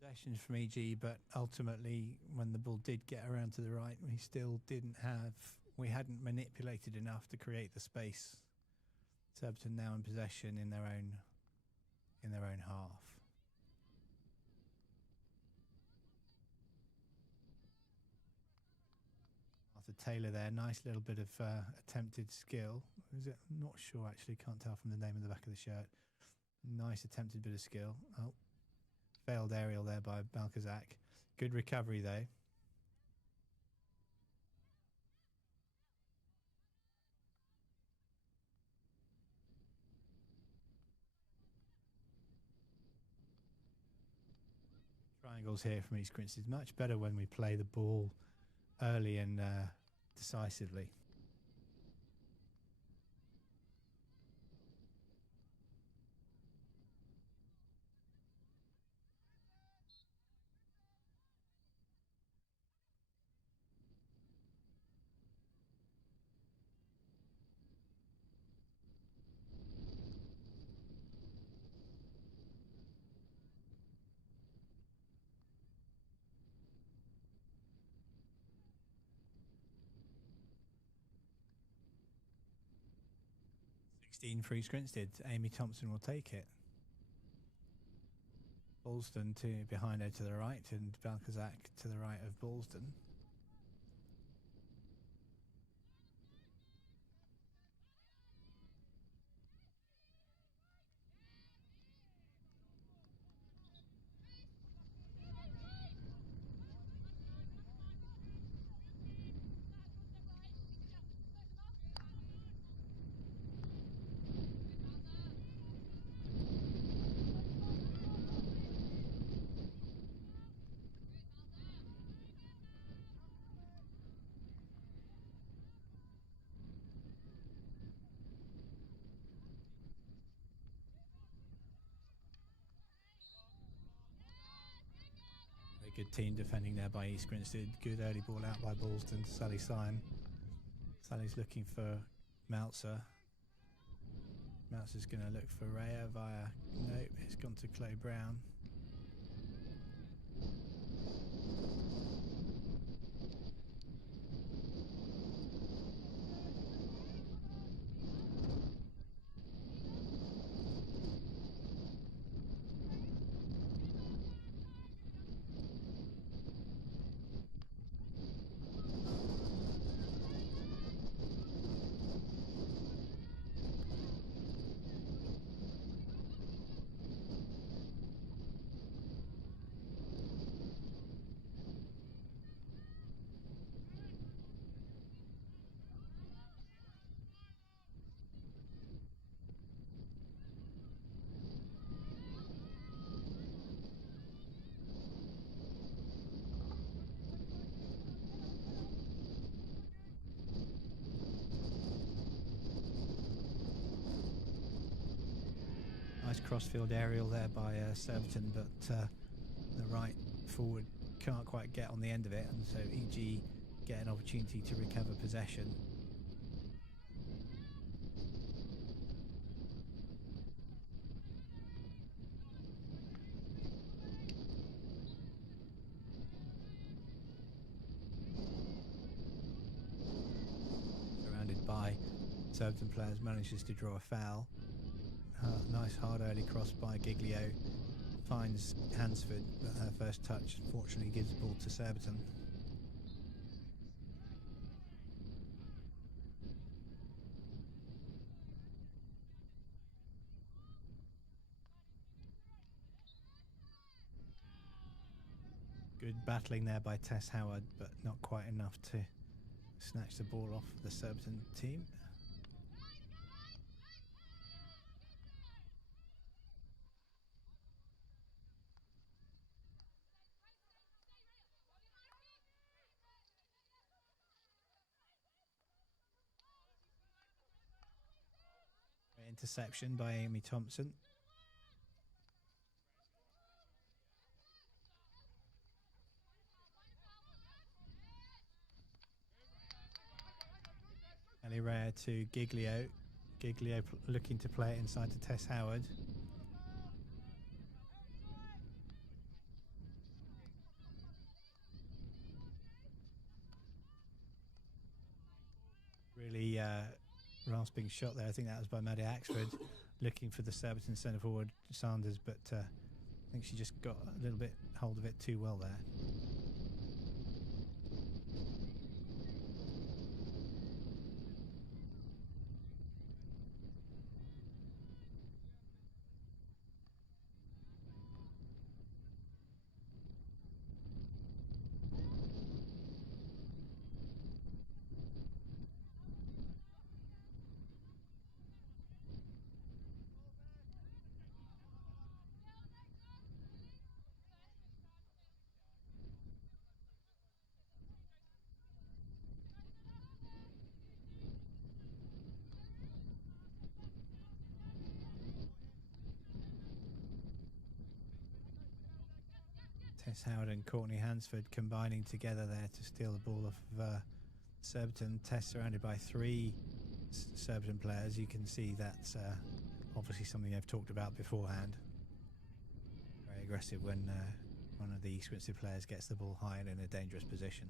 Possession from EG, but ultimately when the ball did get around to the right, we hadn't manipulated enough to create the space. Surbiton now in possession in their own half. Arthur Taylor there, nice little bit of attempted skill. Is it? I'm not sure actually, can't tell from the name on the back of the shirt. Nice attempted bit of skill. Oh, failed aerial there by Balkazak. Good recovery though. Triangles here from East Grinstead. Much better when we play the ball early and decisively. 16 for East Grinstead. Amy Thompson will take it. Ballston to behind her to the right, and Balkazak to the right of Ballston. Good team defending there by East Grinstead. Good early ball out by Ballston to Sally Syme. Sally's looking for Meltzer. Meltzer's going to look for Rhea via... Nope, it's gone to Chloe Brown. Nice crossfield aerial there by Surbiton, but the right forward can't quite get on the end of it, and so EG get an opportunity to recover possession. Surrounded by Surbiton players, manages to draw a foul. Nice hard early cross by Giglio, finds Hansford, but her first touch fortunately gives the ball to Surbiton. Good battling there by Tess Howard, but not quite enough to snatch the ball off the Surbiton team. Interception by Amy Thompson. Ellie Rhea to Giglio. Giglio looking to play it inside to Tess Howard. Really rasping shot there. I think that was by Maddie Axford, looking for the Surbiton centre forward Sanders, but I think she just got a little bit hold of it too well there. Tess Howard and Courtney Hansford combining together there to steal the ball off of Surbiton. Tess surrounded by three Surbiton players. You can see that's obviously something they've talked about beforehand. Very aggressive when one of the East Grinstead players gets the ball high and in a dangerous position.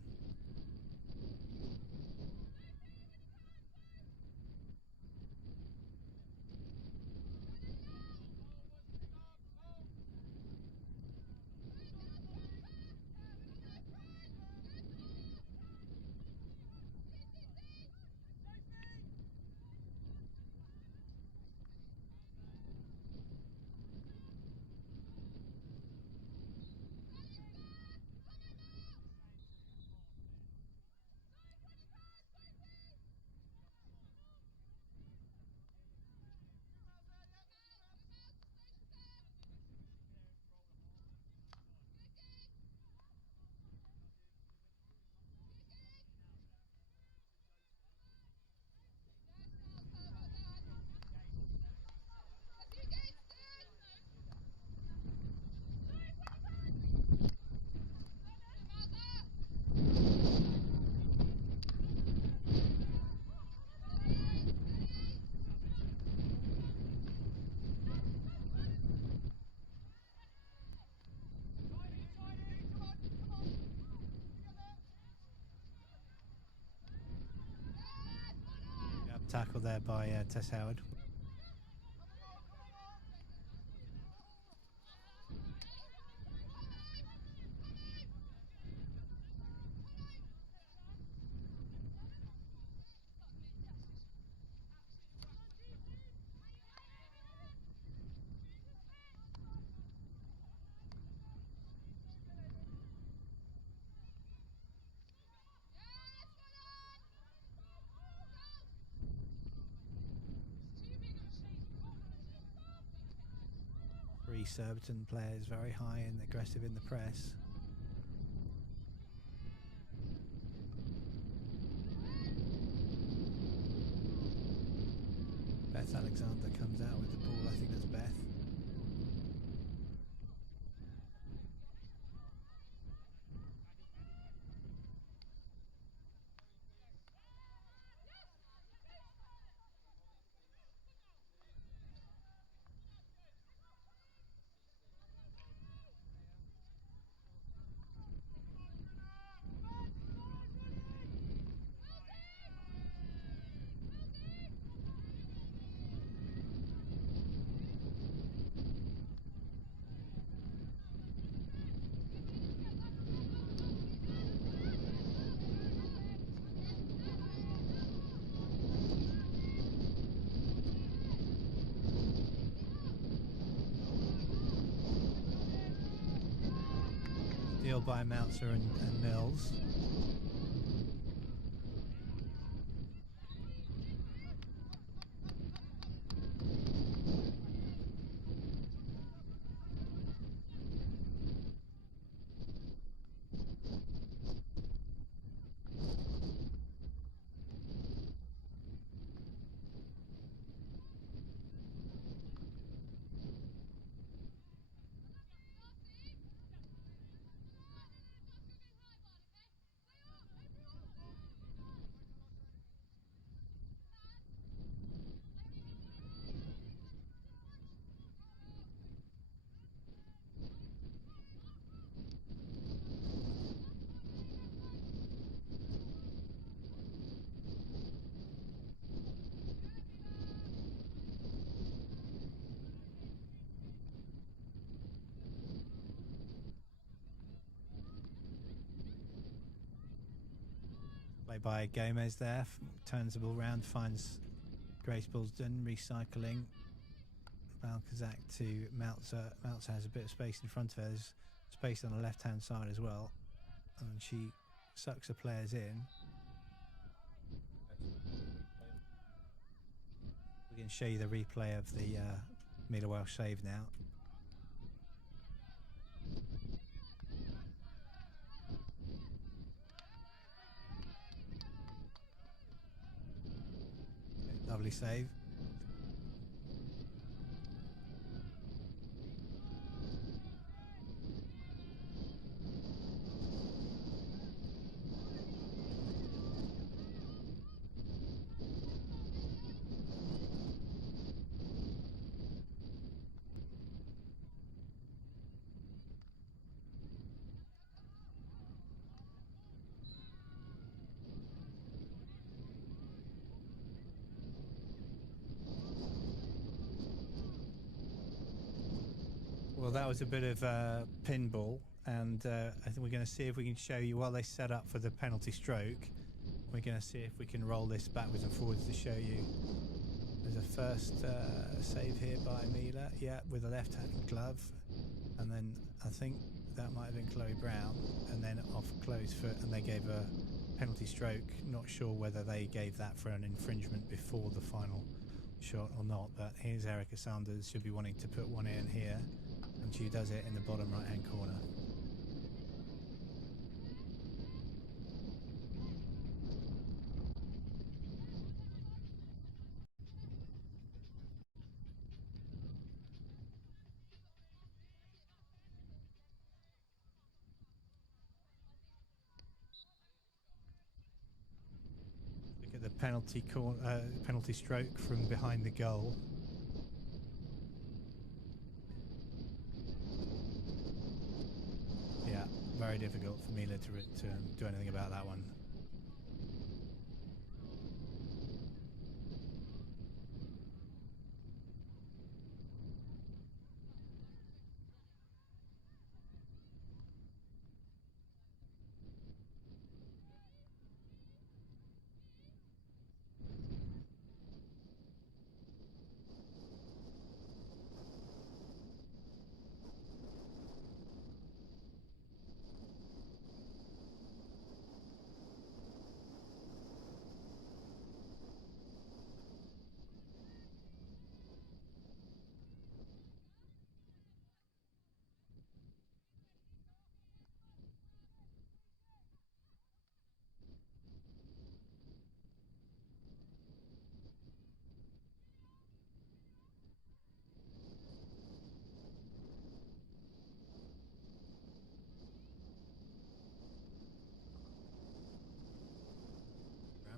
tackle there by Tess Howard. Three Surbiton players very high and aggressive in the press. Beth Alexander comes out with the ball. I think that's Beth. Deal by Mouncer and Mills. Play by Gomez there, turns the ball round, finds Grace Bulsden, recycling. Balkazak to Meltzer. Meltzer has a bit of space in front of her. There's space on the left-hand side as well. And she sucks the players in. We can show you the replay of the Mila Welsh save now. Lovely save. Well, that was a bit of pinball, and I think we're going to see if we can show you while they set up for the penalty stroke. We're going to see if we can roll this backwards and forwards to show you. There's a first save here by Mila, yeah, with a left-hand glove, and then I think that might have been Chloe Brown, and then off Chloe's foot, and they gave a penalty stroke. Not sure whether they gave that for an infringement before the final shot or not, but here's Erica Sanders. Should be wanting to put one in here, and she does it in the bottom right-hand corner. Look at the penalty stroke from behind the goal. Yeah, very difficult for Mila to do anything about that one.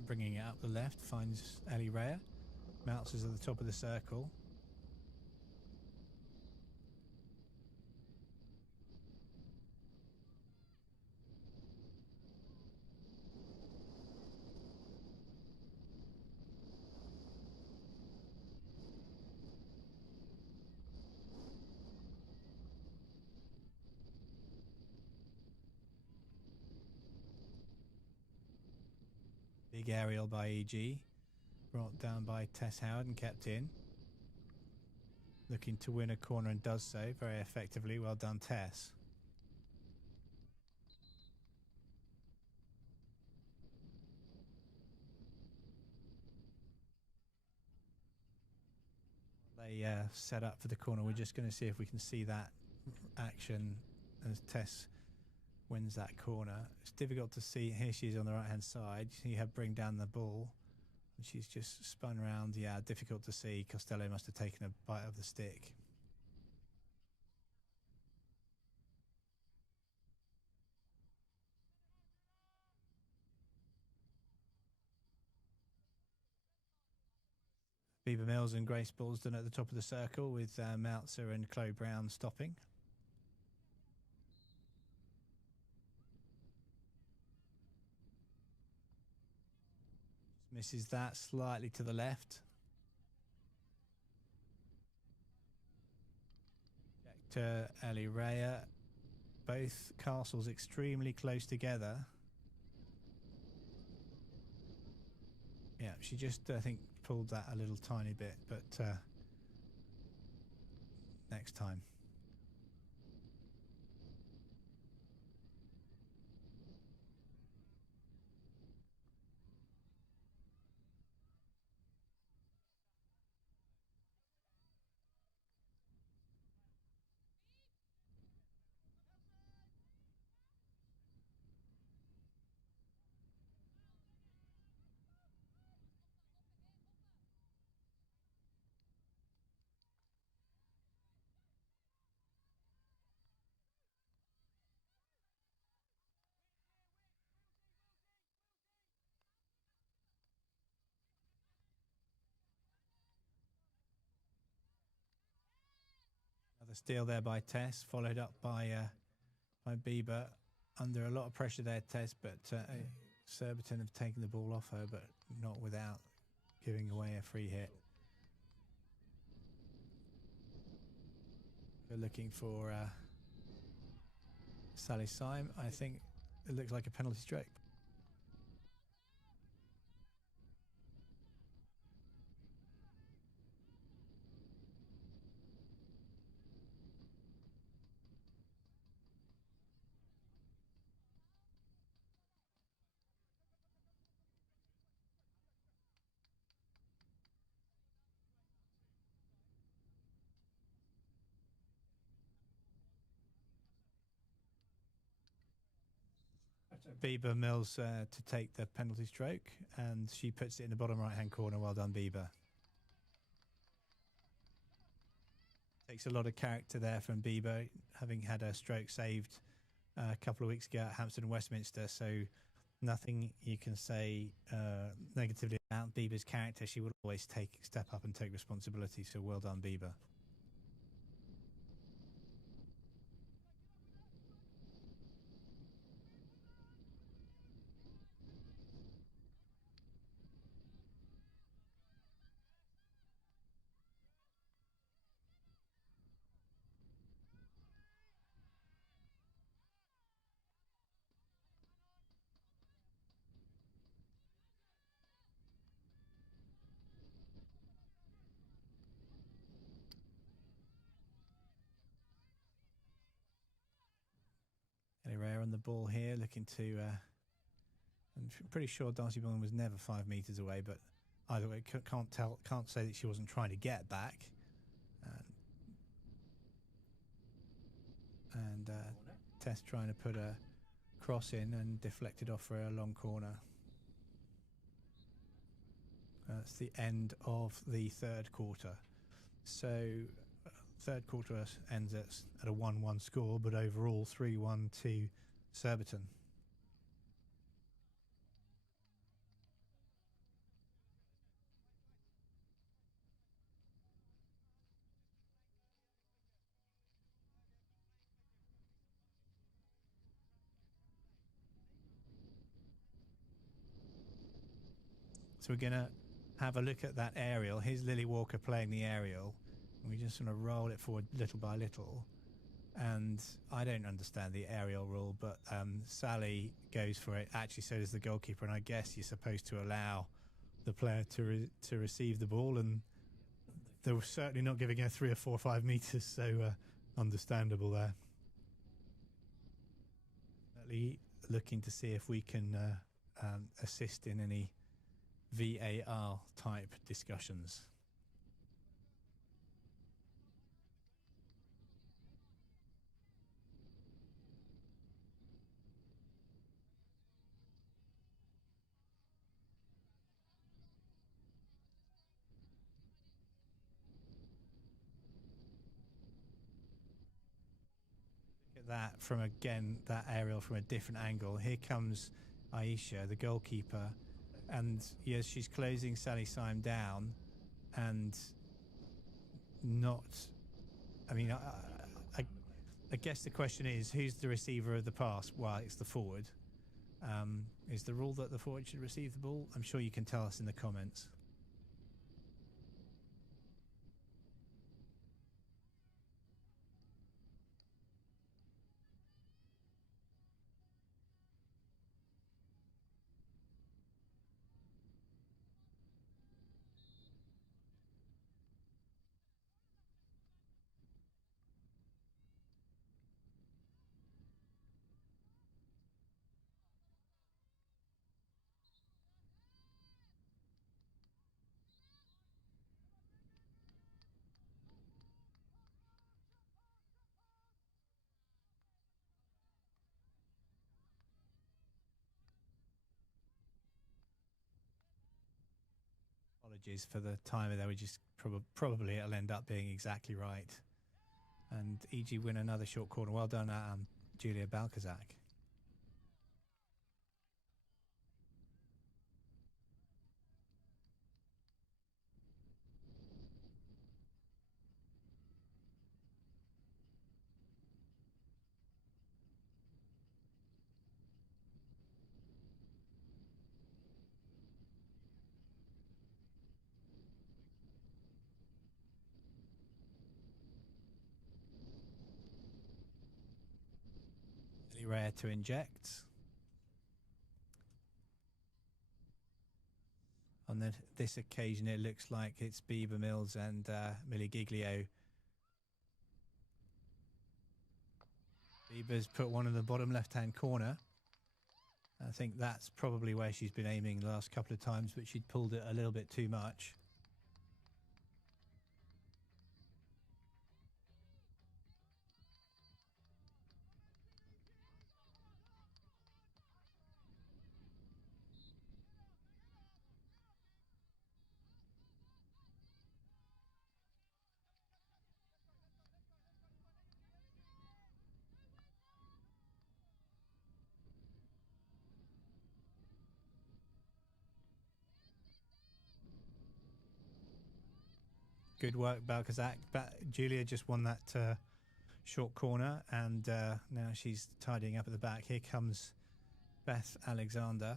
bringing it up the left, finds Ellie Rea. Mounts is at the top of the circle. Big aerial by EG, brought down by Tess Howard and kept in. Looking to win a corner and does so very effectively. Well done, Tess. They set up for the corner. We're just going to see if we can see that action as Tess wins that corner. It's difficult to see. Here she is on the right hand side. You see her bring down the ball. And she's just spun round. Yeah, difficult to see. Costello must have taken a bite of the stick. Bieber Mills and Grace Ballston at the top of the circle with Meltzer and Chloe Brown stopping. Misses that slightly to the left. Back to Ellie Rea. Both castles extremely close together. Yeah, she just, I think, pulled that a little tiny bit, but next time. Another steal there by Tess, followed up by Bieber. Under a lot of pressure there, Tess, but Surbiton have taken the ball off her, but not without giving away a free hit. We're looking for Sally Syme. I think it looks like a penalty stroke. Bieber Mills to take the penalty stroke, and she puts it in the bottom right hand corner. Well done, Bieber. Takes a lot of character there from Bieber, having had her stroke saved a couple of weeks ago at Hampstead and Westminster, so nothing you can say negatively about Bieber's character. She would always step up and take responsibility, so well done, Bieber. Ellie Rea on the ball here, looking to. I'm pretty sure Darcy Bowman was never 5 meters away, but either way, can't say that she wasn't trying to get back. And Tess trying to put a cross in and deflected off for a long corner. That's the end of the third quarter. So third quarter ends at a 1-1 score, but overall 3-1 to Surbiton. So we're going to have a look at that aerial. Here's Lily Walker playing the aerial. And we just want to roll it forward little by little. And I don't understand the aerial rule, but Sally goes for it. Actually, so does the goalkeeper. And I guess you're supposed to allow the player to receive the ball. And they were certainly not giving her 3 or 4 or 5 meters. So understandable there. Certainly looking to see if we can assist in any VAR type discussions. Look at that from that aerial from a different angle. Here comes Aisha, the goalkeeper, and yes, she's closing Sally Syme down, and not. I mean, I guess the question is, who's the receiver of the pass? Well, it's the forward. Is the rule that the forward should receive the ball? I'm sure you can tell us in the comments. Apologies for the timer there. We just probably it'll end up being exactly right. And EG win another short corner. Well done, Julia Balkazak. Really rare to inject. On this occasion, it looks like it's Bieber Mills and Millie Giglio. Bieber's put one in the bottom left-hand corner. I think that's probably where she's been aiming the last couple of times, but she'd pulled it a little bit too much. Good work, Balkazak. Julia just won that short corner, and now she's tidying up at the back. Here comes Beth Alexander.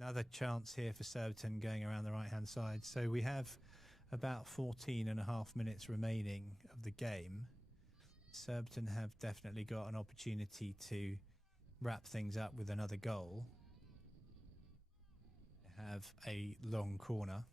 Another chance here for Surbiton going around the right-hand side. So we have about 14.5 minutes remaining of the game. Surbiton have definitely got an opportunity to wrap things up with another goal. They have a long corner.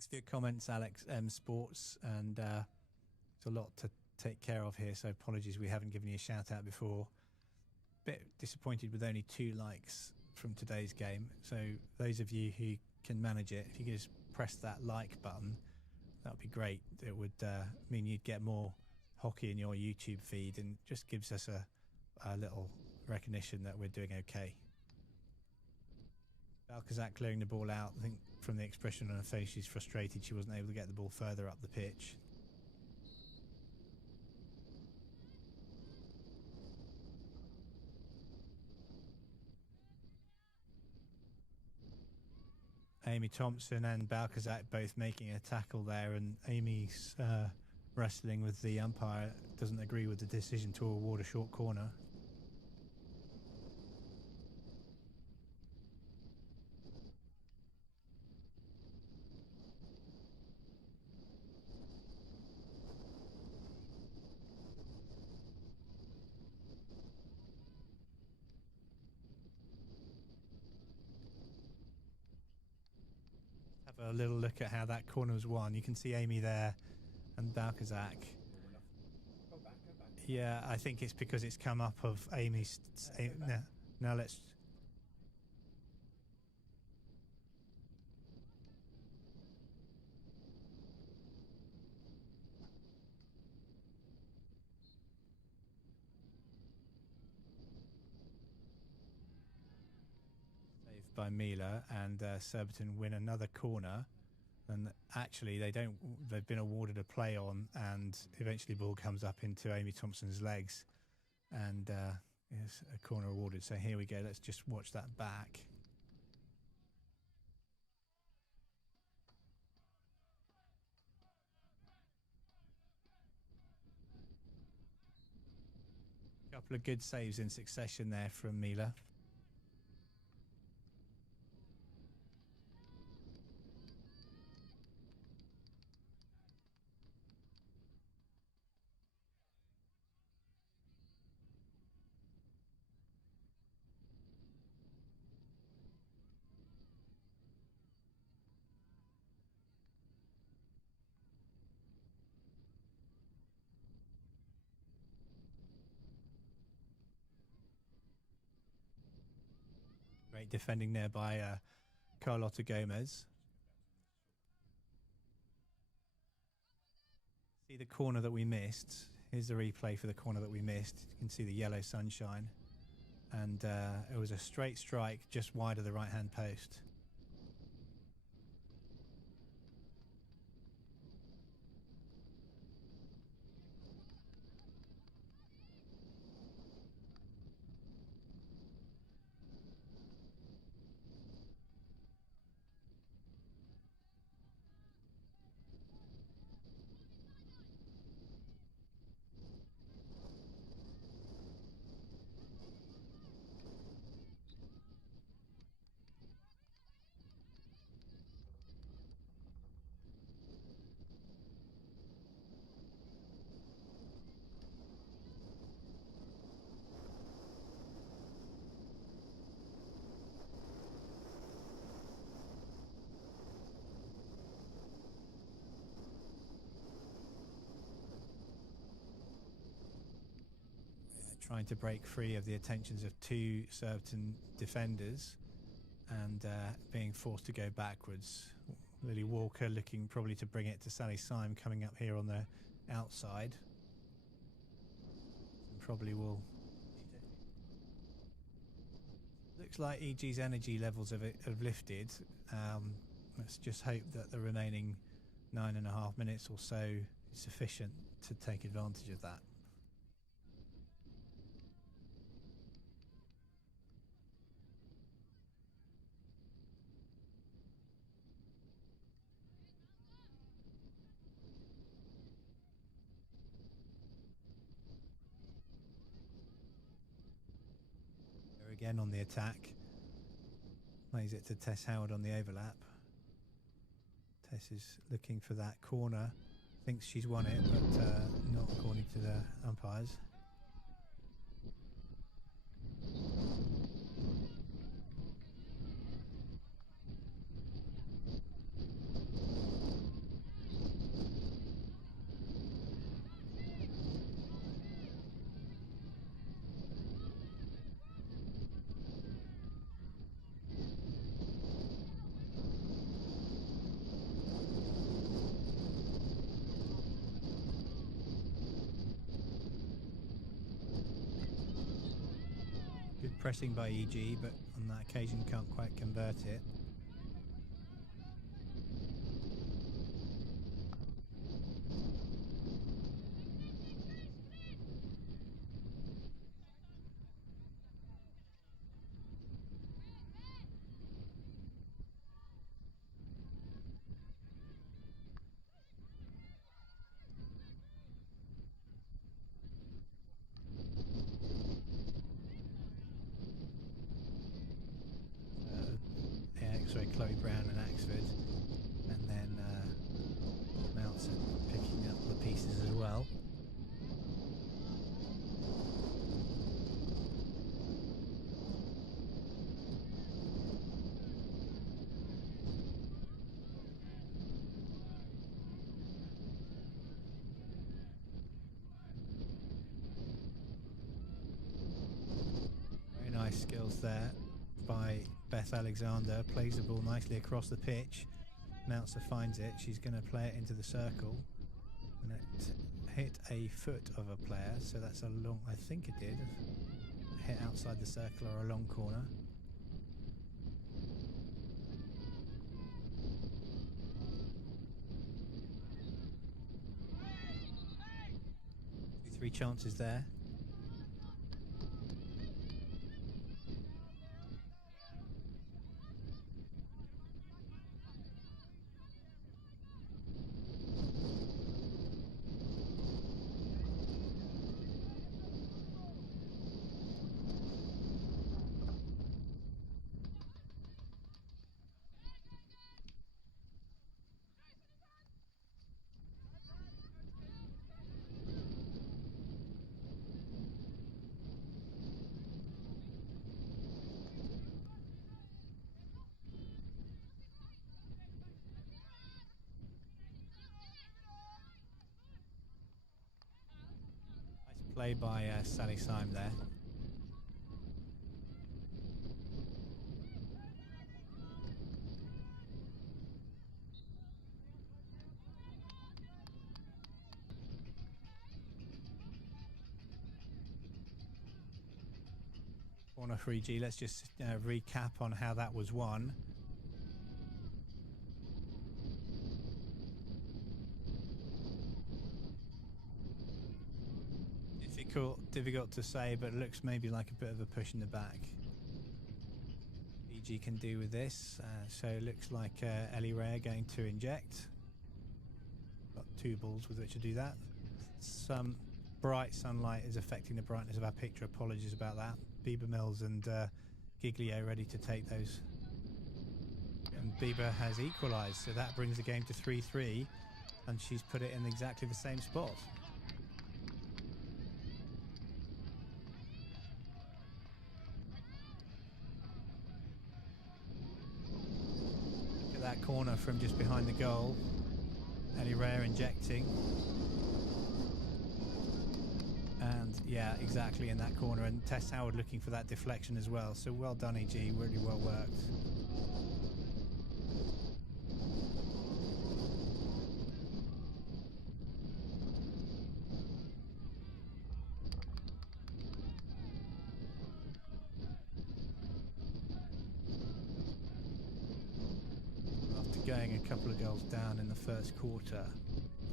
Thanks for your comments, Alex Sports, and it's a lot to take care of here, so apologies we haven't given you a shout out before. Bit disappointed with only 2 likes from today's game, so those of you who can manage it, if you could just press that like button, that would be great. It would mean you'd get more hockey in your YouTube feed and just gives us a little recognition that we're doing okay. Balkazak clearing the ball out. I think from the expression on her face, she's frustrated she wasn't able to get the ball further up the pitch. Amy Thompson and Balkazak both making a tackle there, and Amy's wrestling with the umpire, doesn't agree with the decision to award a short corner. Have a little look at how that corner was won. You can see Amy there and Balkazak. Yeah, I think it's because it's come up of Amy's. Now let's. Saved by Mila, and Surbiton win another corner. And actually, they've been awarded a play on, and eventually ball comes up into Amy Thompson's legs, and is a corner awarded. So here we go. Let's just watch that back. A couple of good saves in succession there from Mila. Great defending there by Carlotta Gomez. See the corner that we missed. Here's the replay for the corner that we missed. You can see the yellow sunshine. And it was a straight strike just wide of the right-hand post. Trying to break free of the attentions of 2 Surbiton defenders and being forced to go backwards. Lily Walker looking probably to bring it to Sally Syme coming up here on the outside. And probably will. Looks like EG's energy levels have lifted. Let's just hope that the remaining 9.5 minutes or so is sufficient to take advantage of that. Again on the attack, plays it to Tess Howard on the overlap. Tess is looking for that corner, thinks she's won it, but not according to the umpires. pressing by EG, but on that occasion can't quite convert it. Sorry, Chloe Brown and Axford, and then Meltzer picking up the pieces as well. Very nice skills there by Beth Alexander. Plays the ball nicely across the pitch. Meltzer finds it. She's going to play it into the circle, and it hit a foot of a player, so that's a long, I think it did, hit outside the circle or a long corner. Three chances there. Play by Sally Syme there. Corner for EG. Let's just recap on how that was won. Difficult to say, but it looks maybe like a bit of a push in the back. EG can do with this, so it looks like Ellie Ray are going to inject. Got two balls with which to do that. Some bright sunlight is affecting the brightness of our picture. Apologies about that. Bieber Mills and Giglio ready to take those. And Bieber has equalised, so that brings the game to 3-3, and she's put it in exactly the same spot. That corner from just behind the goal. Ellie Ray injecting. And yeah, exactly in that corner. And Tess Howard looking for that deflection as well. So well done, EG. Really well worked. Going a couple of goals down in the first quarter,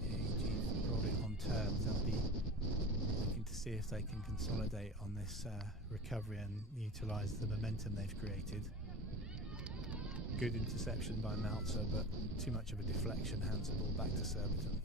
EG brought it on terms. They'll be looking to see if they can consolidate on this recovery and utilise the momentum they've created. Good interception by Meltzer, but too much of a deflection, hands the ball back to Surbiton.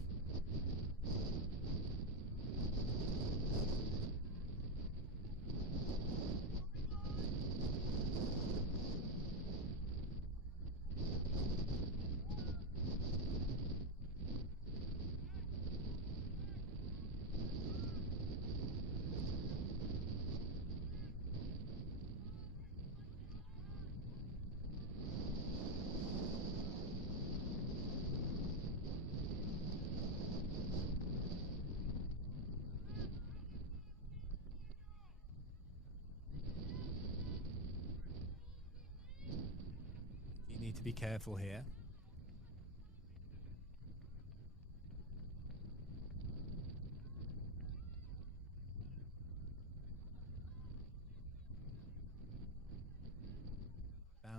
Need to be careful here.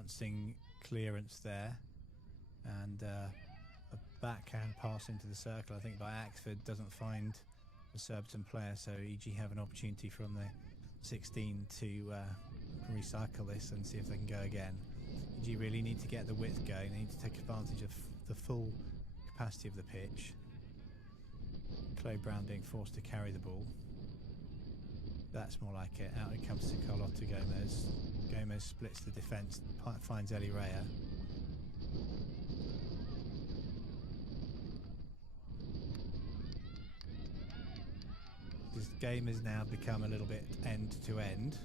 bouncing clearance there, and a backhand pass into the circle, I think, by Axford, doesn't find the Surbiton player, so EG have an opportunity from the 16 to recycle this and see if they can go again. EG really need to get the width going. They need to take advantage of the full capacity of the pitch. Chloe Brown being forced to carry the ball. That's more like it. Out it comes to Carlotta Gomez. Gomez splits the defence, finds Ellie Rea. This game has now become a little bit end to end.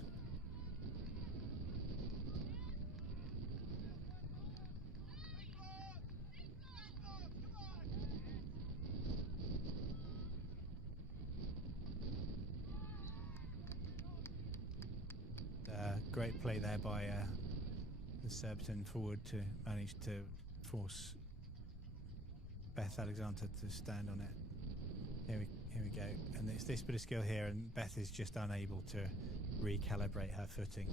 Great play there by the Surbiton forward to manage to force Beth Alexander to stand on it. Here we go, and it's this bit of skill here, and Beth is just unable to recalibrate her footing.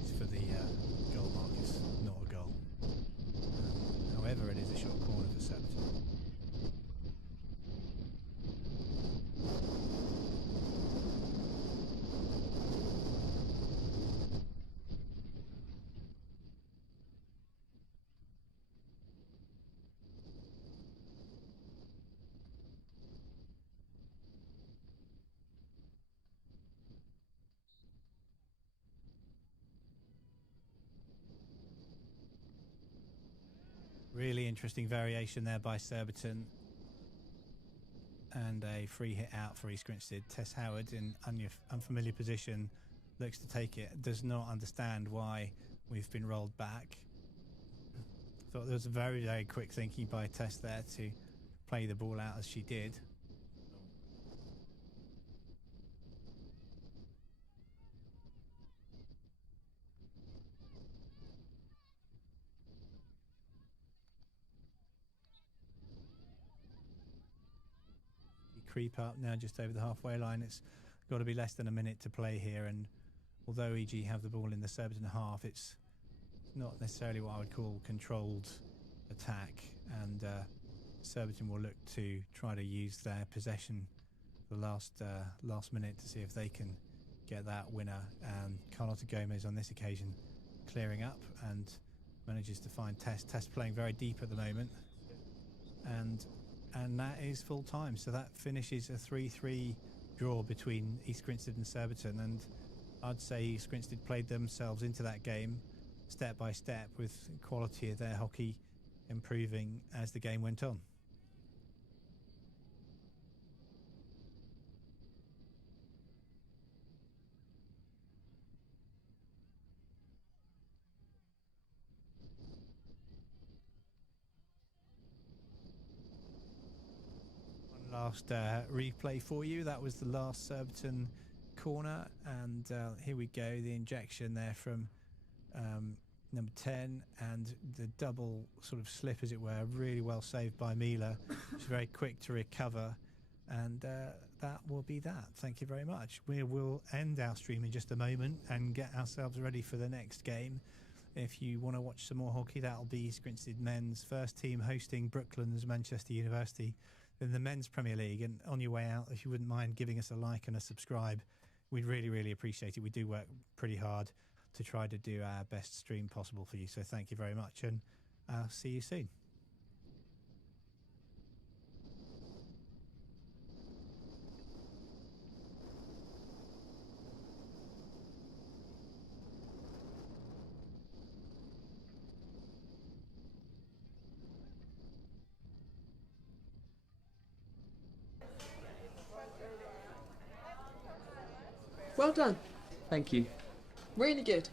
It's for the goal markers, not a goal. However, it is a short corner for Surbiton. Really interesting variation there by Surbiton. And a free hit out for East Grinstead. Tess Howard in unfamiliar position looks to take it. Does not understand why we've been rolled back. Thought there was a very, very quick thinking by Tess there to play the ball out as she did. Creep up now just over the halfway line. It's got to be less than a minute to play here, and although EG have the ball in the Surbiton half, it's not necessarily what I would call controlled attack, and Surbiton will look to try to use their possession the last minute to see if they can get that winner. And Carlotta Gomez on this occasion clearing up and manages to find Tess playing very deep at the moment, and that is full time. So that finishes a 3-3 draw between East Grinstead and Surbiton, and I'd say East Grinstead played themselves into that game step by step, with quality of their hockey improving as the game went on. Last replay for you. That was the last Surbiton corner, and here we go, the injection there from number 10, and the double sort of slip, as it were, really well saved by Mila. She's very quick to recover, and that will be that. Thank you very much. We will end our stream in just a moment and get ourselves ready for the next game. If you want to watch some more hockey, that'll be East Grinstead men's first team hosting Brooklands Manchester University in the men's Premier League. And on your way out, if you wouldn't mind giving us a like and a subscribe, we'd really, really appreciate it. We do work pretty hard to try to do our best stream possible for you. So thank you very much, and I'll see you soon. Well done. Thank you. Really good.